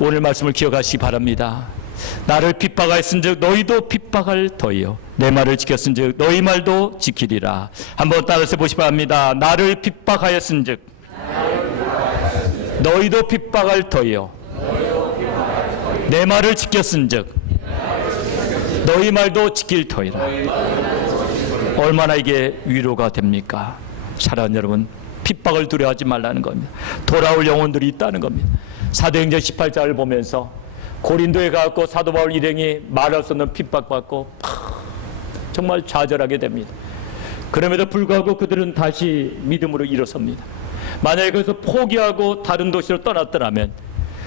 오늘 말씀을 기억하시기 바랍니다. 나를 핍박하였은즉 너희도 핍박할 터이요 내 말을 지켰은즉 너희 말도 지키리라. 한번 따라서 보시 바랍니다. 나를 핍박하였은즉 너희도 핍박할 터이요 내 말을 지켰은즉 너희 말도 지킬 터이라. 얼마나 이게 위로가 됩니까? 사랑하는 여러분, 핍박을 두려워하지 말라는 겁니다. 돌아올 영혼들이 있다는 겁니다. 사도행전 18장을 보면서 고린도에 가고 사도 바울 일행이 말할 수 없는 핍박받고 정말 좌절하게 됩니다. 그럼에도 불구하고 그들은 다시 믿음으로 일어섭니다. 만약에 거기서 포기하고 다른 도시로 떠났더라면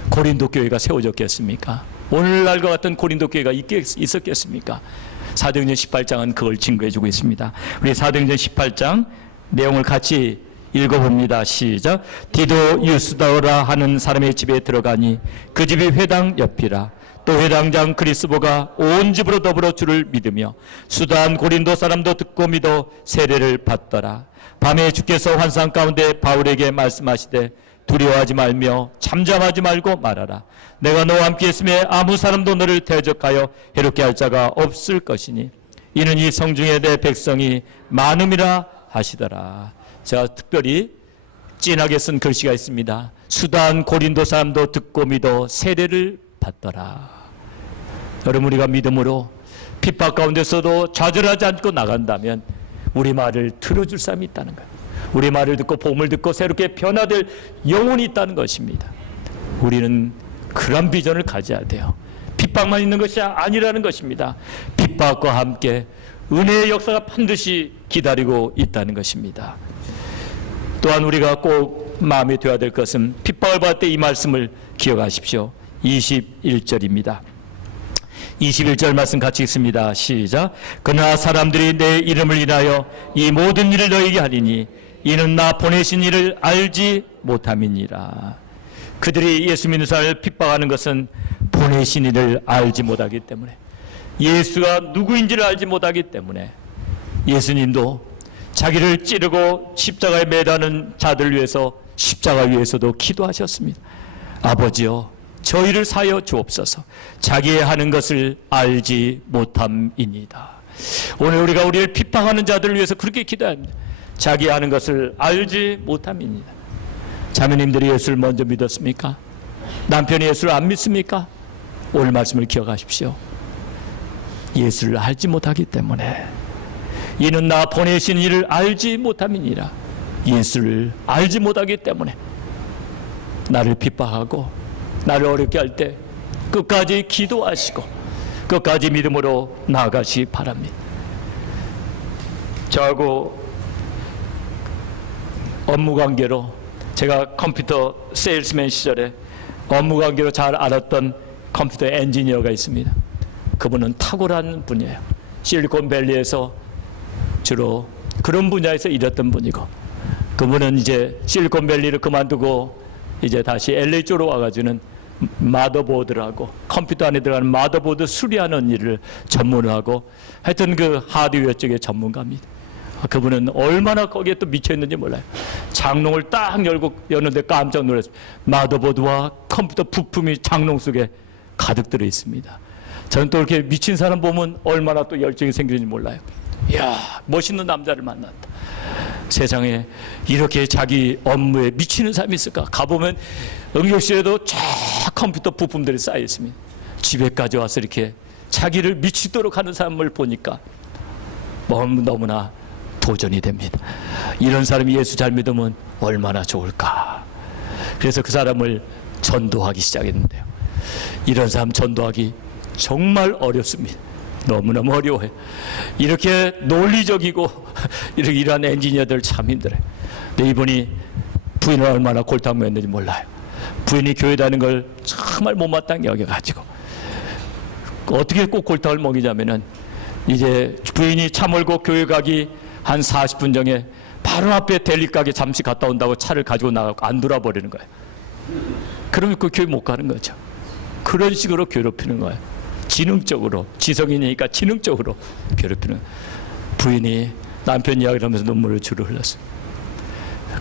고린도 교회가 세워졌겠습니까? 오늘날과 같은 고린도 교회가 있었겠습니까? 사도행전 18장은 그걸 증거해주고 있습니다. 우리 사도행전 18장 내용을 같이 읽어봅니다. 시작. 디도 유스다오라 하는 사람의 집에 들어가니 그 집이 회당 옆이라. 또 회당장 그리스보가 온 집으로 더불어 주를 믿으며 수다한 고린도 사람도 듣고 믿어 세례를 받더라. 밤에 주께서 환상 가운데 바울에게 말씀하시되 두려워하지 말며 잠잠하지 말고 말하라. 내가 너와 함께 있음에 아무 사람도 너를 대적하여 해롭게 할 자가 없을 것이니 이는 이 성중에 내 백성이 많음이라 하시더라. 제가 특별히 진하게 쓴 글씨가 있습니다. 수단 고린도 사람도 듣고 믿어 세례를 받더라. 여러분 우리가 믿음으로 핍박 가운데서도 좌절하지 않고 나간다면 우리 말을 들어줄 사람이 있다는 거예요. 우리 말을 듣고 복음을 듣고 새롭게 변화될 영혼이 있다는 것입니다. 우리는 그런 비전을 가져야 돼요. 핍박만 있는 것이 아니라는 것입니다. 핍박과 함께 은혜의 역사가 반드시 기다리고 있다는 것입니다. 또한 우리가 꼭 마음에 둬야 될 것은 핍박을 받을 때 이 말씀을 기억하십시오. 21절입니다. 21절 말씀 같이 읽습니다. 시작. 그러나 사람들이 내 이름을 인하여 이 모든 일을 너에게 하리니 이는 나 보내신 이를 알지 못함이니라. 그들이 예수 믿는 사람을 핍박하는 것은 보내신 이를 알지 못하기 때문에, 예수가 누구인지를 알지 못하기 때문에 예수님도 자기를 찌르고 십자가에 매다는 자들 위해서 십자가 위에서도 기도하셨습니다. 아버지여 저희를 사하여 주옵소서. 자기의 하는 것을 알지 못함이니이다. 오늘 우리가 우리를 비판하는 자들을 위해서 그렇게 기도합니다. 자기 아는 것을 알지 못함입니다. 자매님들이 예수를 먼저 믿었습니까? 남편이 예수를 안 믿습니까? 오늘 말씀을 기억하십시오. 예수를 알지 못하기 때문에, 이는 나 보내신 이를 알지 못함이니라. 예수를 알지 못하기 때문에 나를 핍박하고 나를 어렵게 할 때 끝까지 기도하시고 끝까지 믿음으로 나아가시기 바랍니다. 저하고 업무관계로, 제가 컴퓨터 세일스맨 시절에 업무관계로 잘 알았던 컴퓨터 엔지니어가 있습니다. 그분은 탁월한 분이에요. 실리콘밸리에서 주로 그런 분야에서 일했던 분이고, 그분은 이제 실리콘밸리를 그만두고 이제 다시 LA 쪽으로 와가지고는 마더보드라고, 컴퓨터 안에 들어가는 마더보드 수리하는 일을 전문하고, 하여튼 그 하드웨어 쪽의 전문가입니다. 그분은 얼마나 거기에 또 미쳐있는지 몰라요. 장롱을 딱 여는데 깜짝 놀랐어요. 마더보드와 컴퓨터 부품이 장롱 속에 가득 들어 있습니다. 저는 또 이렇게 미친 사람 보면 얼마나 또 열정이 생기는지 몰라요. 이야, 멋있는 남자를 만났다. 세상에 이렇게 자기 업무에 미치는 사람이 있을까? 가보면 응급실에도 쫙 컴퓨터 부품들이 쌓여 있습니다. 집에까지 와서 이렇게 자기를 미치도록 하는 사람을 보니까 너무나 도전이 됩니다. 이런 사람이 예수 잘 믿으면 얼마나 좋을까. 그래서 그 사람을 전도하기 시작했는데요. 이런 사람 전도하기 정말 어렵습니다. 너무너무 어려워요. 이렇게 논리적이고 이렇게 일하는 엔지니어들 참 힘들어요. 근데 이분이 부인을 얼마나 골탕 먹였는지 몰라요. 부인이 교회 다니는 걸 정말 못마땅히 여겨가지고 어떻게 꼭 골탕을 먹이자면은, 이제 부인이 차 몰고 교회 가기 한 40분 전에 바로 앞에 델리 가게 잠시 갔다 온다고 차를 가지고 나가고 안 돌아버리는 거예요. 그러면 그 교회 못 가는 거죠. 그런 식으로 괴롭히는 거예요. 지능적으로, 지성인이니까 지능적으로 괴롭히는. 부인이 남편 이야기를 하면서 눈물을 주르 흘렸어요.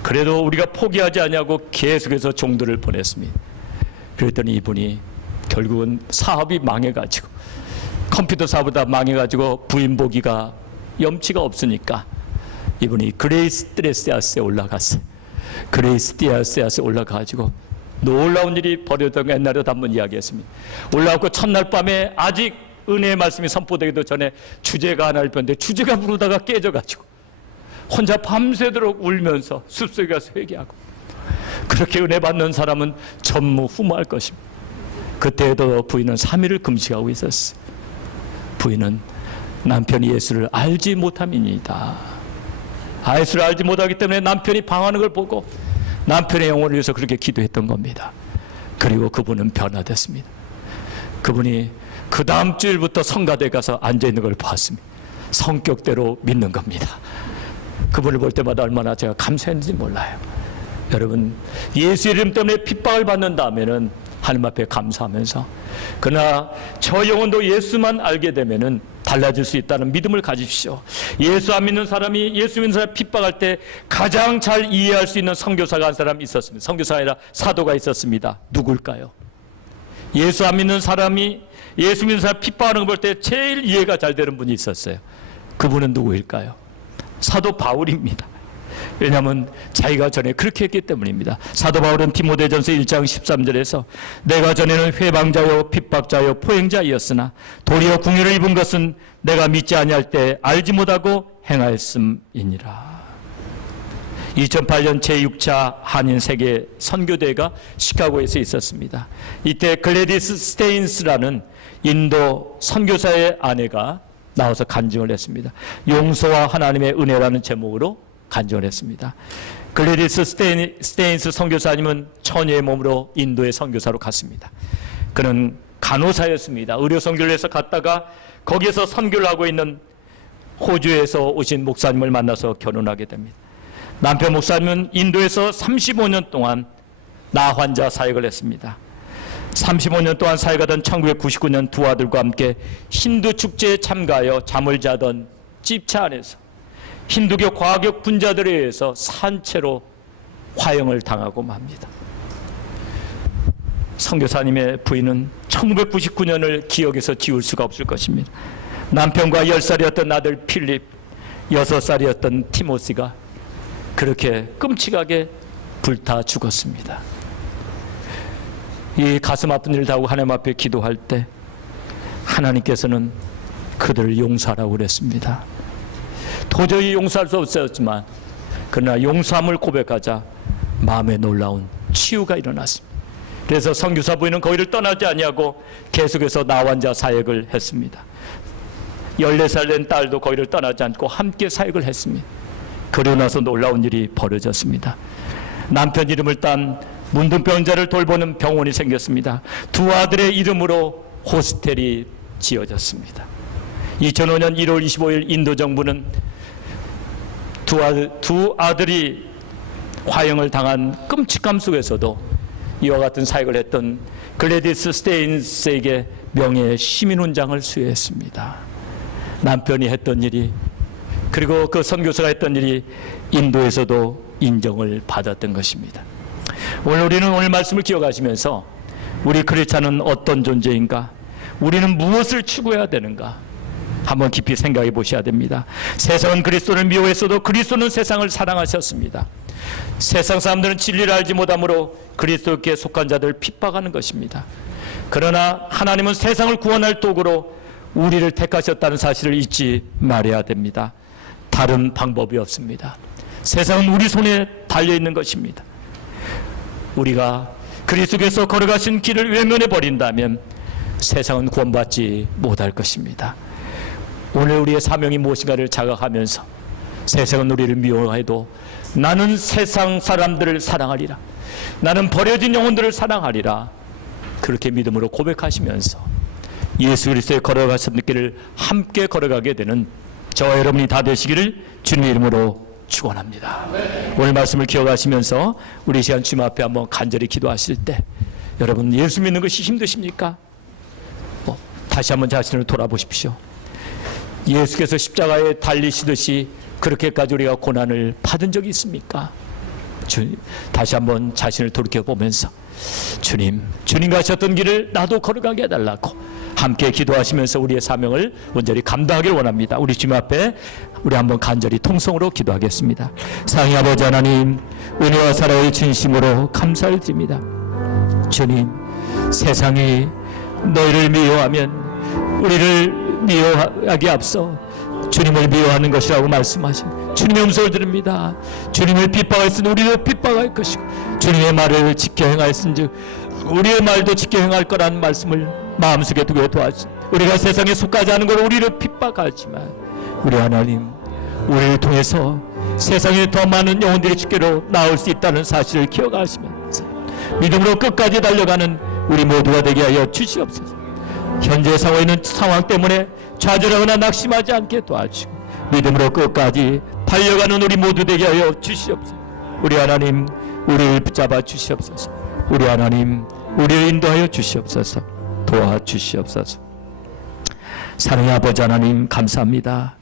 그래도 우리가 포기하지 않냐고 계속해서 종들을 보냈습니다. 그랬더니 이분이 결국은 사업이 망해가지고, 컴퓨터 사업보다 망해가지고 부인 보기가 염치가 없으니까 이분이 그레이스 띠아스에 올라갔어요. 그레이스 띠아스에 올라가가지고 놀라운 일이 벌어졌던 거 옛날에도 한번 이야기했습니다. 올라왔고 첫날 밤에 아직 은혜의 말씀이 선포되기도 전에 주제가 하나를 폈는데, 주제가 부르다가 깨져가지고 혼자 밤새도록 울면서 숲속에 가서 회개하고, 그렇게 은혜 받는 사람은 전무후무할 것입니다. 그때에도 부인은 3일을 금식하고 있었어요. 부인은 남편이 예수를 알지 못함이니이다. 예수를 알지 못하기 때문에 남편이 방황하는 걸 보고 남편의 영혼을 위해서 그렇게 기도했던 겁니다. 그리고 그분은 변화됐습니다. 그분이 그 다음 주일부터 성가대에 가서 앉아있는 걸 봤습니다. 성격대로 믿는 겁니다. 그분을 볼 때마다 얼마나 제가 감사했는지 몰라요. 여러분, 예수 이름 때문에 핍박을 받는다면은 하나님 앞에 감사하면서, 그러나 저 영혼도 예수만 알게 되면은 달라질 수 있다는 믿음을 가지십시오. 예수 안 믿는 사람이 예수 믿는 사람 핍박할 때 가장 잘 이해할 수 있는 선교사가 한 사람이 있었습니다. 선교사가 아니라 사도가 있었습니다. 누굴까요? 예수 안 믿는 사람이 예수 믿는 사람 핍박하는 걸 볼 때 제일 이해가 잘 되는 분이 있었어요. 그분은 누구일까요? 사도 바울입니다. 왜냐하면 자기가 전에 그렇게 했기 때문입니다. 사도 바울은 디모데전서 1장 13절에서 내가 전에는 회방자요 핍박자요 포행자이었으나 도리어 궁유를 입은 것은 내가 믿지 아니할 때 알지 못하고 행하였음이니라. 2008년 제6차 한인 세계 선교대회가 시카고에서 있었습니다. 이때 글래디스 스테인스라는 인도 선교사의 아내가 나와서 간증을 했습니다. 용서와 하나님의 은혜라는 제목으로 간증을 했습니다. 글래디스 스테인스 선교사님은 처녀의 몸으로 인도의 선교사로 갔습니다. 그는 간호사였습니다. 의료 선교를 해서 갔다가 거기에서 선교를 하고 있는 호주에서 오신 목사님을 만나서 결혼하게 됩니다. 남편 목사님은 인도에서 35년 동안 나 환자 사역을 했습니다. 35년 동안 사역하던 1999년 두 아들과 함께 힌두 축제에 참가하여 잠을 자던 집차 안에서 힌두교 과격 분자들에 의해서 산채로 화형을 당하고 맙니다. 선교사님의 부인은 1999년을 기억에서 지울 수가 없을 것입니다. 남편과 10살이었던 아들 필립, 6살이었던 티모시가 그렇게 끔찍하게 불타 죽었습니다. 이 가슴 아픈 일을 하고 하나님 앞에 기도할 때 하나님께서는 그들을 용서하라고 그랬습니다. 도저히 용서할 수 없었지만 그러나 용서함을 고백하자 마음에 놀라운 치유가 일어났습니다. 그래서 선교사 부인은 거기를 떠나지 아니하고 계속해서 나환자 사역을 했습니다. 14살 된 딸도 거기를 떠나지 않고 함께 사역을 했습니다. 그러고 나서 놀라운 일이 벌어졌습니다. 남편 이름을 딴 문둥병자를 돌보는 병원이 생겼습니다. 두 아들의 이름으로 호스텔이 지어졌습니다. 2005년 1월 25일 인도 정부는 두 아들이 화형을 당한 끔찍함 속에서도 이와 같은 사역을 했던 글래디스 스테인스에게 명예 시민훈장을 수여했습니다. 남편이 했던 일이, 그리고 그 선교사가 했던 일이 인도에서도 인정을 받았던 것입니다. 오늘 우리는 오늘 말씀을 기억하시면서 우리 크리스찬은 어떤 존재인가, 우리는 무엇을 추구해야 되는가 한번 깊이 생각해 보셔야 됩니다. 세상은 그리스도를 미워했어도 그리스도는 세상을 사랑하셨습니다. 세상 사람들은 진리를 알지 못함으로 그리스도께 속한 자들을 핍박하는 것입니다. 그러나 하나님은 세상을 구원할 도구로 우리를 택하셨다는 사실을 잊지 말아야 됩니다. 다른 방법이 없습니다. 세상은 우리 손에 달려있는 것입니다. 우리가 그리스도께서 걸어가신 길을 외면해 버린다면 세상은 구원받지 못할 것입니다. 오늘 우리의 사명이 무엇인가를 자각하면서 세상은 우리를 미워해도 나는 세상 사람들을 사랑하리라, 나는 버려진 영혼들을 사랑하리라, 그렇게 믿음으로 고백하시면서 예수 그리스도의 걸어가신 길을 함께 걸어가게 되는 저와 여러분이 다 되시기를 주님의 이름으로 축원합니다. 오늘 말씀을 기억하시면서 우리 시간 주님 앞에 한번 간절히 기도하실 때, 여러분 예수 믿는 것이 힘드십니까? 다시 한번 자신을 돌아보십시오. 예수께서 십자가에 달리시듯이 그렇게까지 우리가 고난을 받은 적이 있습니까? 다시 한번 자신을 돌이켜보면서 주님과 하셨던 길을 나도 걸어가게 해달라고 함께 기도하시면서 우리의 사명을 온전히 감당하길 원합니다. 우리 주님 앞에 우리 한번 간절히 통성으로 기도하겠습니다. 사랑의 아버지 하나님, 은혜와 사랑의 진심으로 감사를 드립니다. 주님, 세상이 너희를 미워하면 우리를 미워하기에 앞서 주님을 미워하는 것이라고 말씀하신 주님의 음성을 들읍니다. 주님을 핍박하였으니 우리도 핍박할 것이고 주님의 말을 지켜 행하였은즉 우리의 말도 지켜 행할 거라는 말씀을 마음속에 두게 도와주시고, 우리가 세상에 속하지 않은 걸 우리를 핍박하지만 우리 하나님, 우리를 통해서 세상에 더 많은 영혼들이 주께로 나올 수 있다는 사실을 기억하시면서 믿음으로 끝까지 달려가는 우리 모두가 되게 하여 주시옵소서. 현재 상황에 있는 상황 때문에 좌절하거나 낙심하지 않게 도와주시고 믿음으로 끝까지 달려가는 우리 모두 되게 하여 주시옵소서. 우리 하나님, 우리를 붙잡아 주시옵소서. 우리 하나님, 우리를 인도하여 주시옵소서. 도와주시옵소서. 사랑의 아버지 하나님, 감사합니다.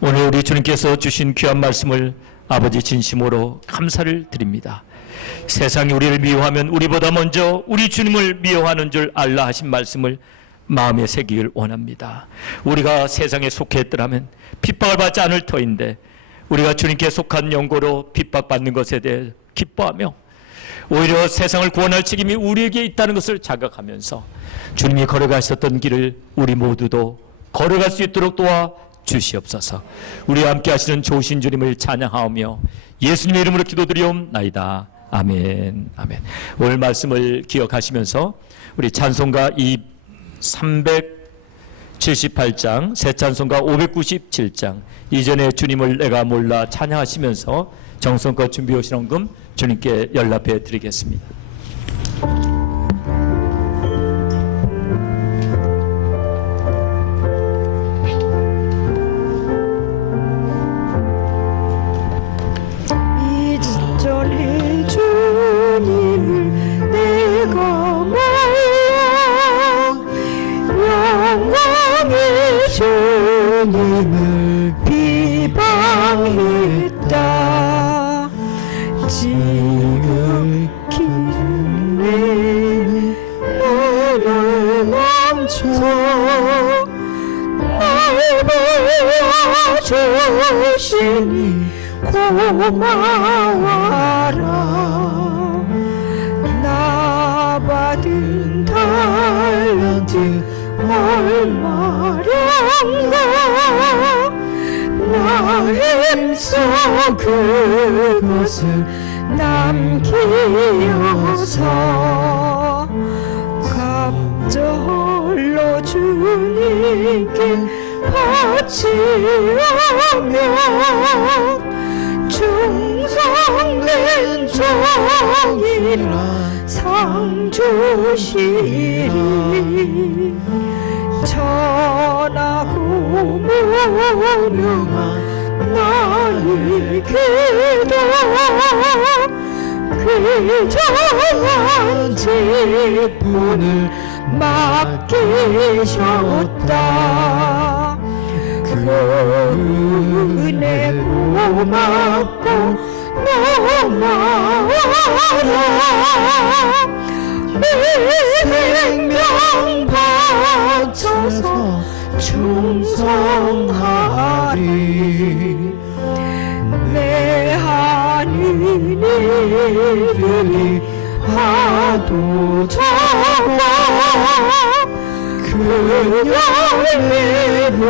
오늘 우리 주님께서 주신 귀한 말씀을 아버지 진심으로 감사를 드립니다. 세상이 우리를 미워하면 우리보다 먼저 우리 주님을 미워하는 줄 알라 하신 말씀을 마음에 새기길 원합니다. 우리가 세상에 속했더라면 핍박을 받지 않을 터인데 우리가 주님께 속한 영고로 핍박받는 것에 대해 기뻐하며 오히려 세상을 구원할 책임이 우리에게 있다는 것을 자각하면서 주님이 걸어가셨던 길을 우리 모두도 걸어갈 수 있도록 도와 주시옵소서. 우리와 함께 하시는 좋으신 주님을 찬양하오며 예수님의 이름으로 기도드리옵나이다. 아멘. 아멘. 오늘 말씀을 기억하시면서 우리 찬송가 378장, 새 찬송가 597장, 이전에 주님을 내가 몰라 찬양하시면서 정성껏 준비해 오신 헌금 주님께 연락해 드리겠습니다. 이전에 주님을 내가 몰라 영광의 주님을 비방했다. 지극히 너를 멈춰 나의 주시니 고마워라. 나 받은 달란트 얼마련가. 나 힘써 그것을 남기어서 갑절로 주님께 바치하며 충성된 종이라 상 주시리. 전하고 무명한 나의 기도 귀정한 직분을 맡기셨다. 그 은혜 고맙고 너무하라. 이 생명 바쳐서 충성하리. 내 하느님이 하도 적어 그 열매로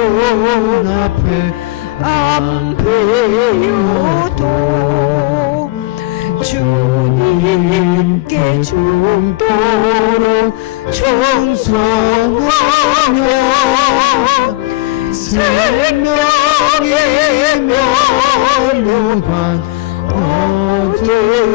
앞에 안 배워도 주님께 죽도록 충성하며 생명의 면류관 얻으리라.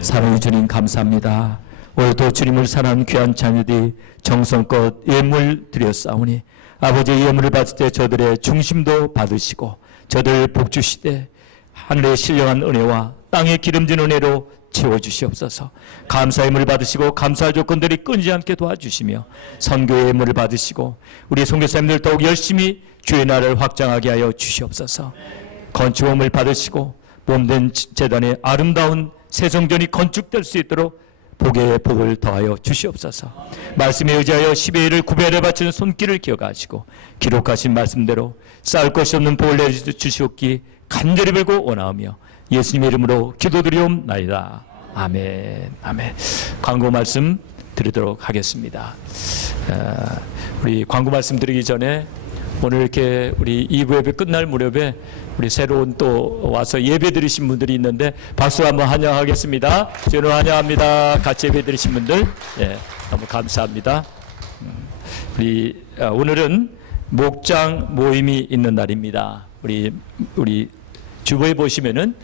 사랑의 주님 감사합니다. 오늘도 주님을 사랑하는 귀한 자녀들이 정성껏 예물 드렸사오니 아버지의 예물을 받을 때 저들의 중심도 받으시고 저들 복 주시되 하늘의 신령한 은혜와 땅의 기름진 은혜로 채워주시옵소서. 감사의 예물을 받으시고 감사의 조건들이 끊이지 않게 도와주시며 선교의 예물을 받으시고 우리 선교사님들 더욱 열심히 주의 나라를 확장하게 하여 주시옵소서. 건축원을 받으시고 몸된 재단의 아름다운 새성전이 건축될 수 있도록 복의 복을 더하여 주시옵소서. 말씀에 의지하여 10의 1을 9의 1을 바치는 손길을 기억하시고 기록하신 말씀대로 쌓을 것이 없는 복을 내주시옵기 간절히 빌고 원하오며 예수님의 이름으로 기도드리옵나이다. 아멘. 아멘. 광고 말씀 드리도록 하겠습니다. 우리 광고 말씀 드리기 전에 오늘 이렇게 우리 2부 예배 끝날 무렵에 우리 새로운 또 와서 예배 드리신 분들이 있는데 박수 한번 환영하겠습니다. 저는 환영합니다. 같이 예배 드리신 분들 너무 감사합니다. 우리 오늘은 목장 모임이 있는 날입니다. 우리 주보에 보시면은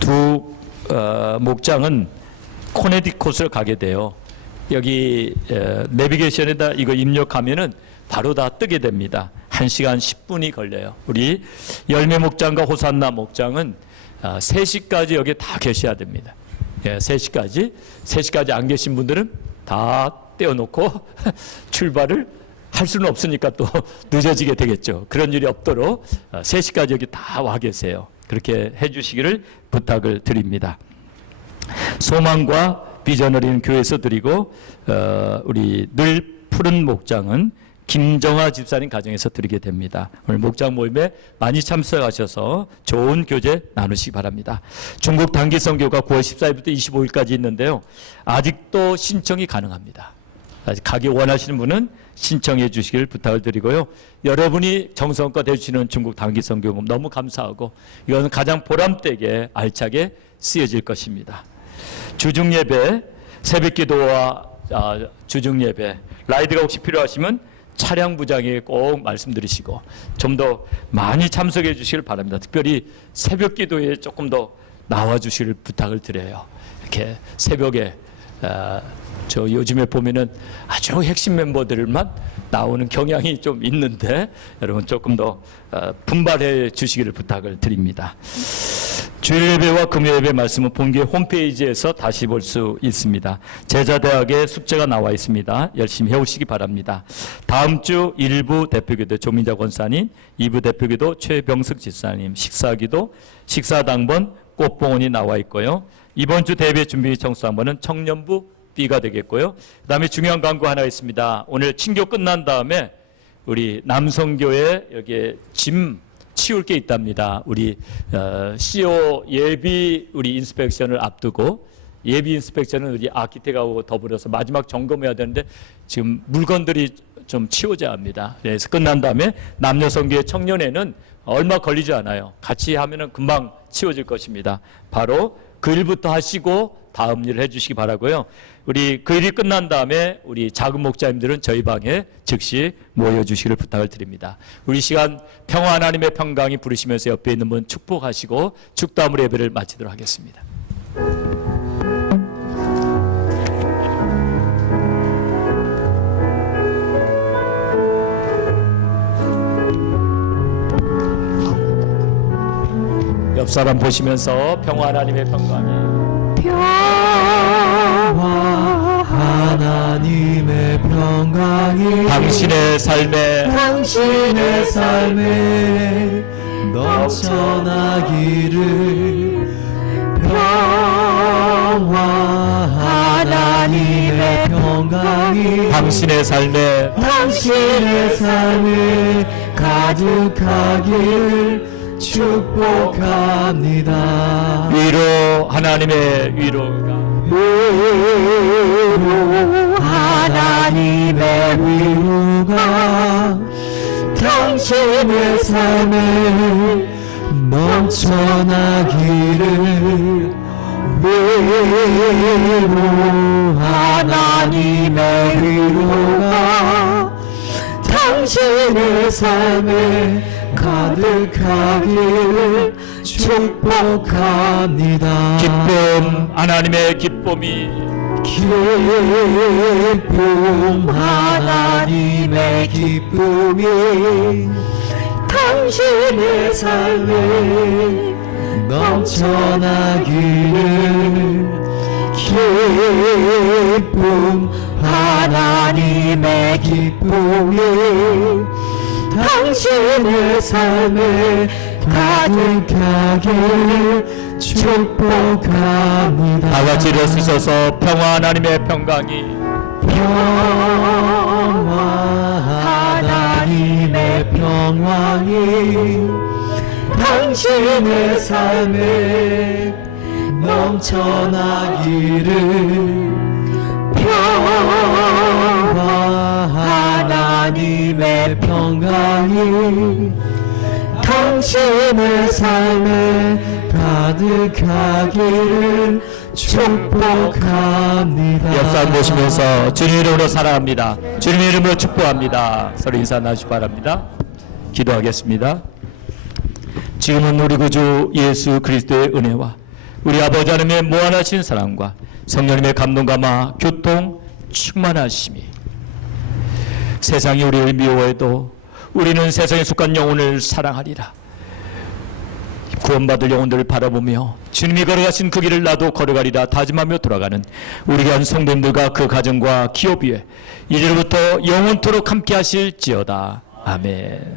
두 목장은 코네티컷을 가게 돼요. 여기 내비게이션에다 이거 입력하면은 바로 다 뜨게 됩니다. 1시간 10분이 걸려요. 우리 열매 목장과 호산나 목장은 3시까지 여기 다 계셔야 됩니다. 3시까지 안 계신 분들은 다 떼어놓고 출발을 할 수는 없으니까 또 늦어지게 되겠죠. 그런 일이 없도록 3시까지 여기 다 와 계세요. 그렇게 해주시기를 부탁을 드립니다. 소망과 비전을 있는 교회에서 드리고 우리 늘 푸른 목장은 김정아 집사님 가정에서 드리게 됩니다. 오늘 목장 모임에 많이 참석하셔서 좋은 교제 나누시기 바랍니다. 중국 단기 선교가 9월 14일부터 25일까지 있는데요. 아직도 신청이 가능합니다. 아직 가기 원하시는 분은 신청해 주시길 부탁을 드리고요. 여러분이 정성껏 해주시는 중국 단기 선교금 너무 감사하고 이건 가장 보람되게 알차게 쓰여질 것입니다. 주중 예배, 새벽 기도와 주중 예배, 라이드가 혹시 필요하시면 차량 부장에 꼭 말씀드리시고 좀 더 많이 참석해 주시길 바랍니다. 특별히 새벽 기도에 조금 더 나와 주시길 부탁을 드려요. 이렇게 새벽에 저 요즘에 보면은 아주 핵심 멤버들만 나오는 경향이 좀 있는데 여러분 조금 더 분발해 주시기를 부탁을 드립니다. 주일 예배와 금요 예배 말씀은 본교회 홈페이지에서 다시 볼 수 있습니다. 제자대학의 숙제가 나와 있습니다. 열심히 해오시기 바랍니다. 다음 주 1부 대표기도 조민자 권사님, 2부 대표기도 최병석 집사님, 식사기도, 식사당번 꽃봉원이 나와 있고요. 이번 주 대회 준비 청소한번은 청년부 B가 되겠고요. 그 다음에 중요한 광고 하나 있습니다. 오늘 친교 끝난 다음에 우리 남성교회 여기에 짐 치울 게 있답니다. 우리 CO 예비 우리 인스펙션을 앞두고 예비 인스펙션은 우리 아키텍하고 더불어서 마지막 점검해야 되는데 지금 물건들이 좀 치워져야 합니다. 그래서 끝난 다음에 남녀성교회 청년회는 얼마 걸리지 않아요. 같이 하면은 금방 치워질 것입니다. 바로 그 일부터 하시고 다음 일을 해주시기 바라고요. 우리 그 일이 끝난 다음에 우리 작은 목자님들은 저희 방에 즉시 모여주시기를 부탁을 드립니다. 우리 시간 평화 하나님의 평강이 부르시면서 옆에 있는 분 축복하시고 축도함으로 예배를 마치도록 하겠습니다. 옆 사람 보시면서 평화 하나님의 평강이 평화 하나님의 평강이 당신의 삶에 넘쳐나기를 평화 하나님의 평강이 당신의 삶에 가득하기를 축복합니다. 위로 하나님의 위로가 하나님의 위로가 당신의 삶에 넘쳐나기를 하나님의 위로가 당신의 삶에 가득하기를 축복합니다. 기쁨 하나님의 기쁨이 하나님의 기쁨이 당신의 삶에 넘쳐나기를 기쁨 하나님의 기쁨이 당신의 삶에 가득하기를 축복합니다. 다 같이 일어서셔서 평화 하나님의 평강이 하나님의 평강이 당신의 삶에 넘쳐나기를 하나님의 평강이 당신의 삶에 가득하기를 축복합니다. 옆사람 보시면서 주님 이름으로 사랑합니다. 주님 이름으로 축복합니다. 서로 인사 나누시기 바랍니다. 기도하겠습니다. 지금은 우리 구주 예수 그리스도의 은혜와 우리 아버지 하나님의 무한하신 사랑과 성령님의 감동감화 교통 충만하심이 세상이 우리를 미워해도 우리는 세상에 속한 영혼을 사랑하리라. 구원받을 영혼들을 바라보며 주님이 걸어가신 그 길을 나도 걸어가리라 다짐하며 돌아가는 우리 교한 성도님들과 그 가정과 기업 위에 이제부터 영원토록 함께 하실지어다. 아멘.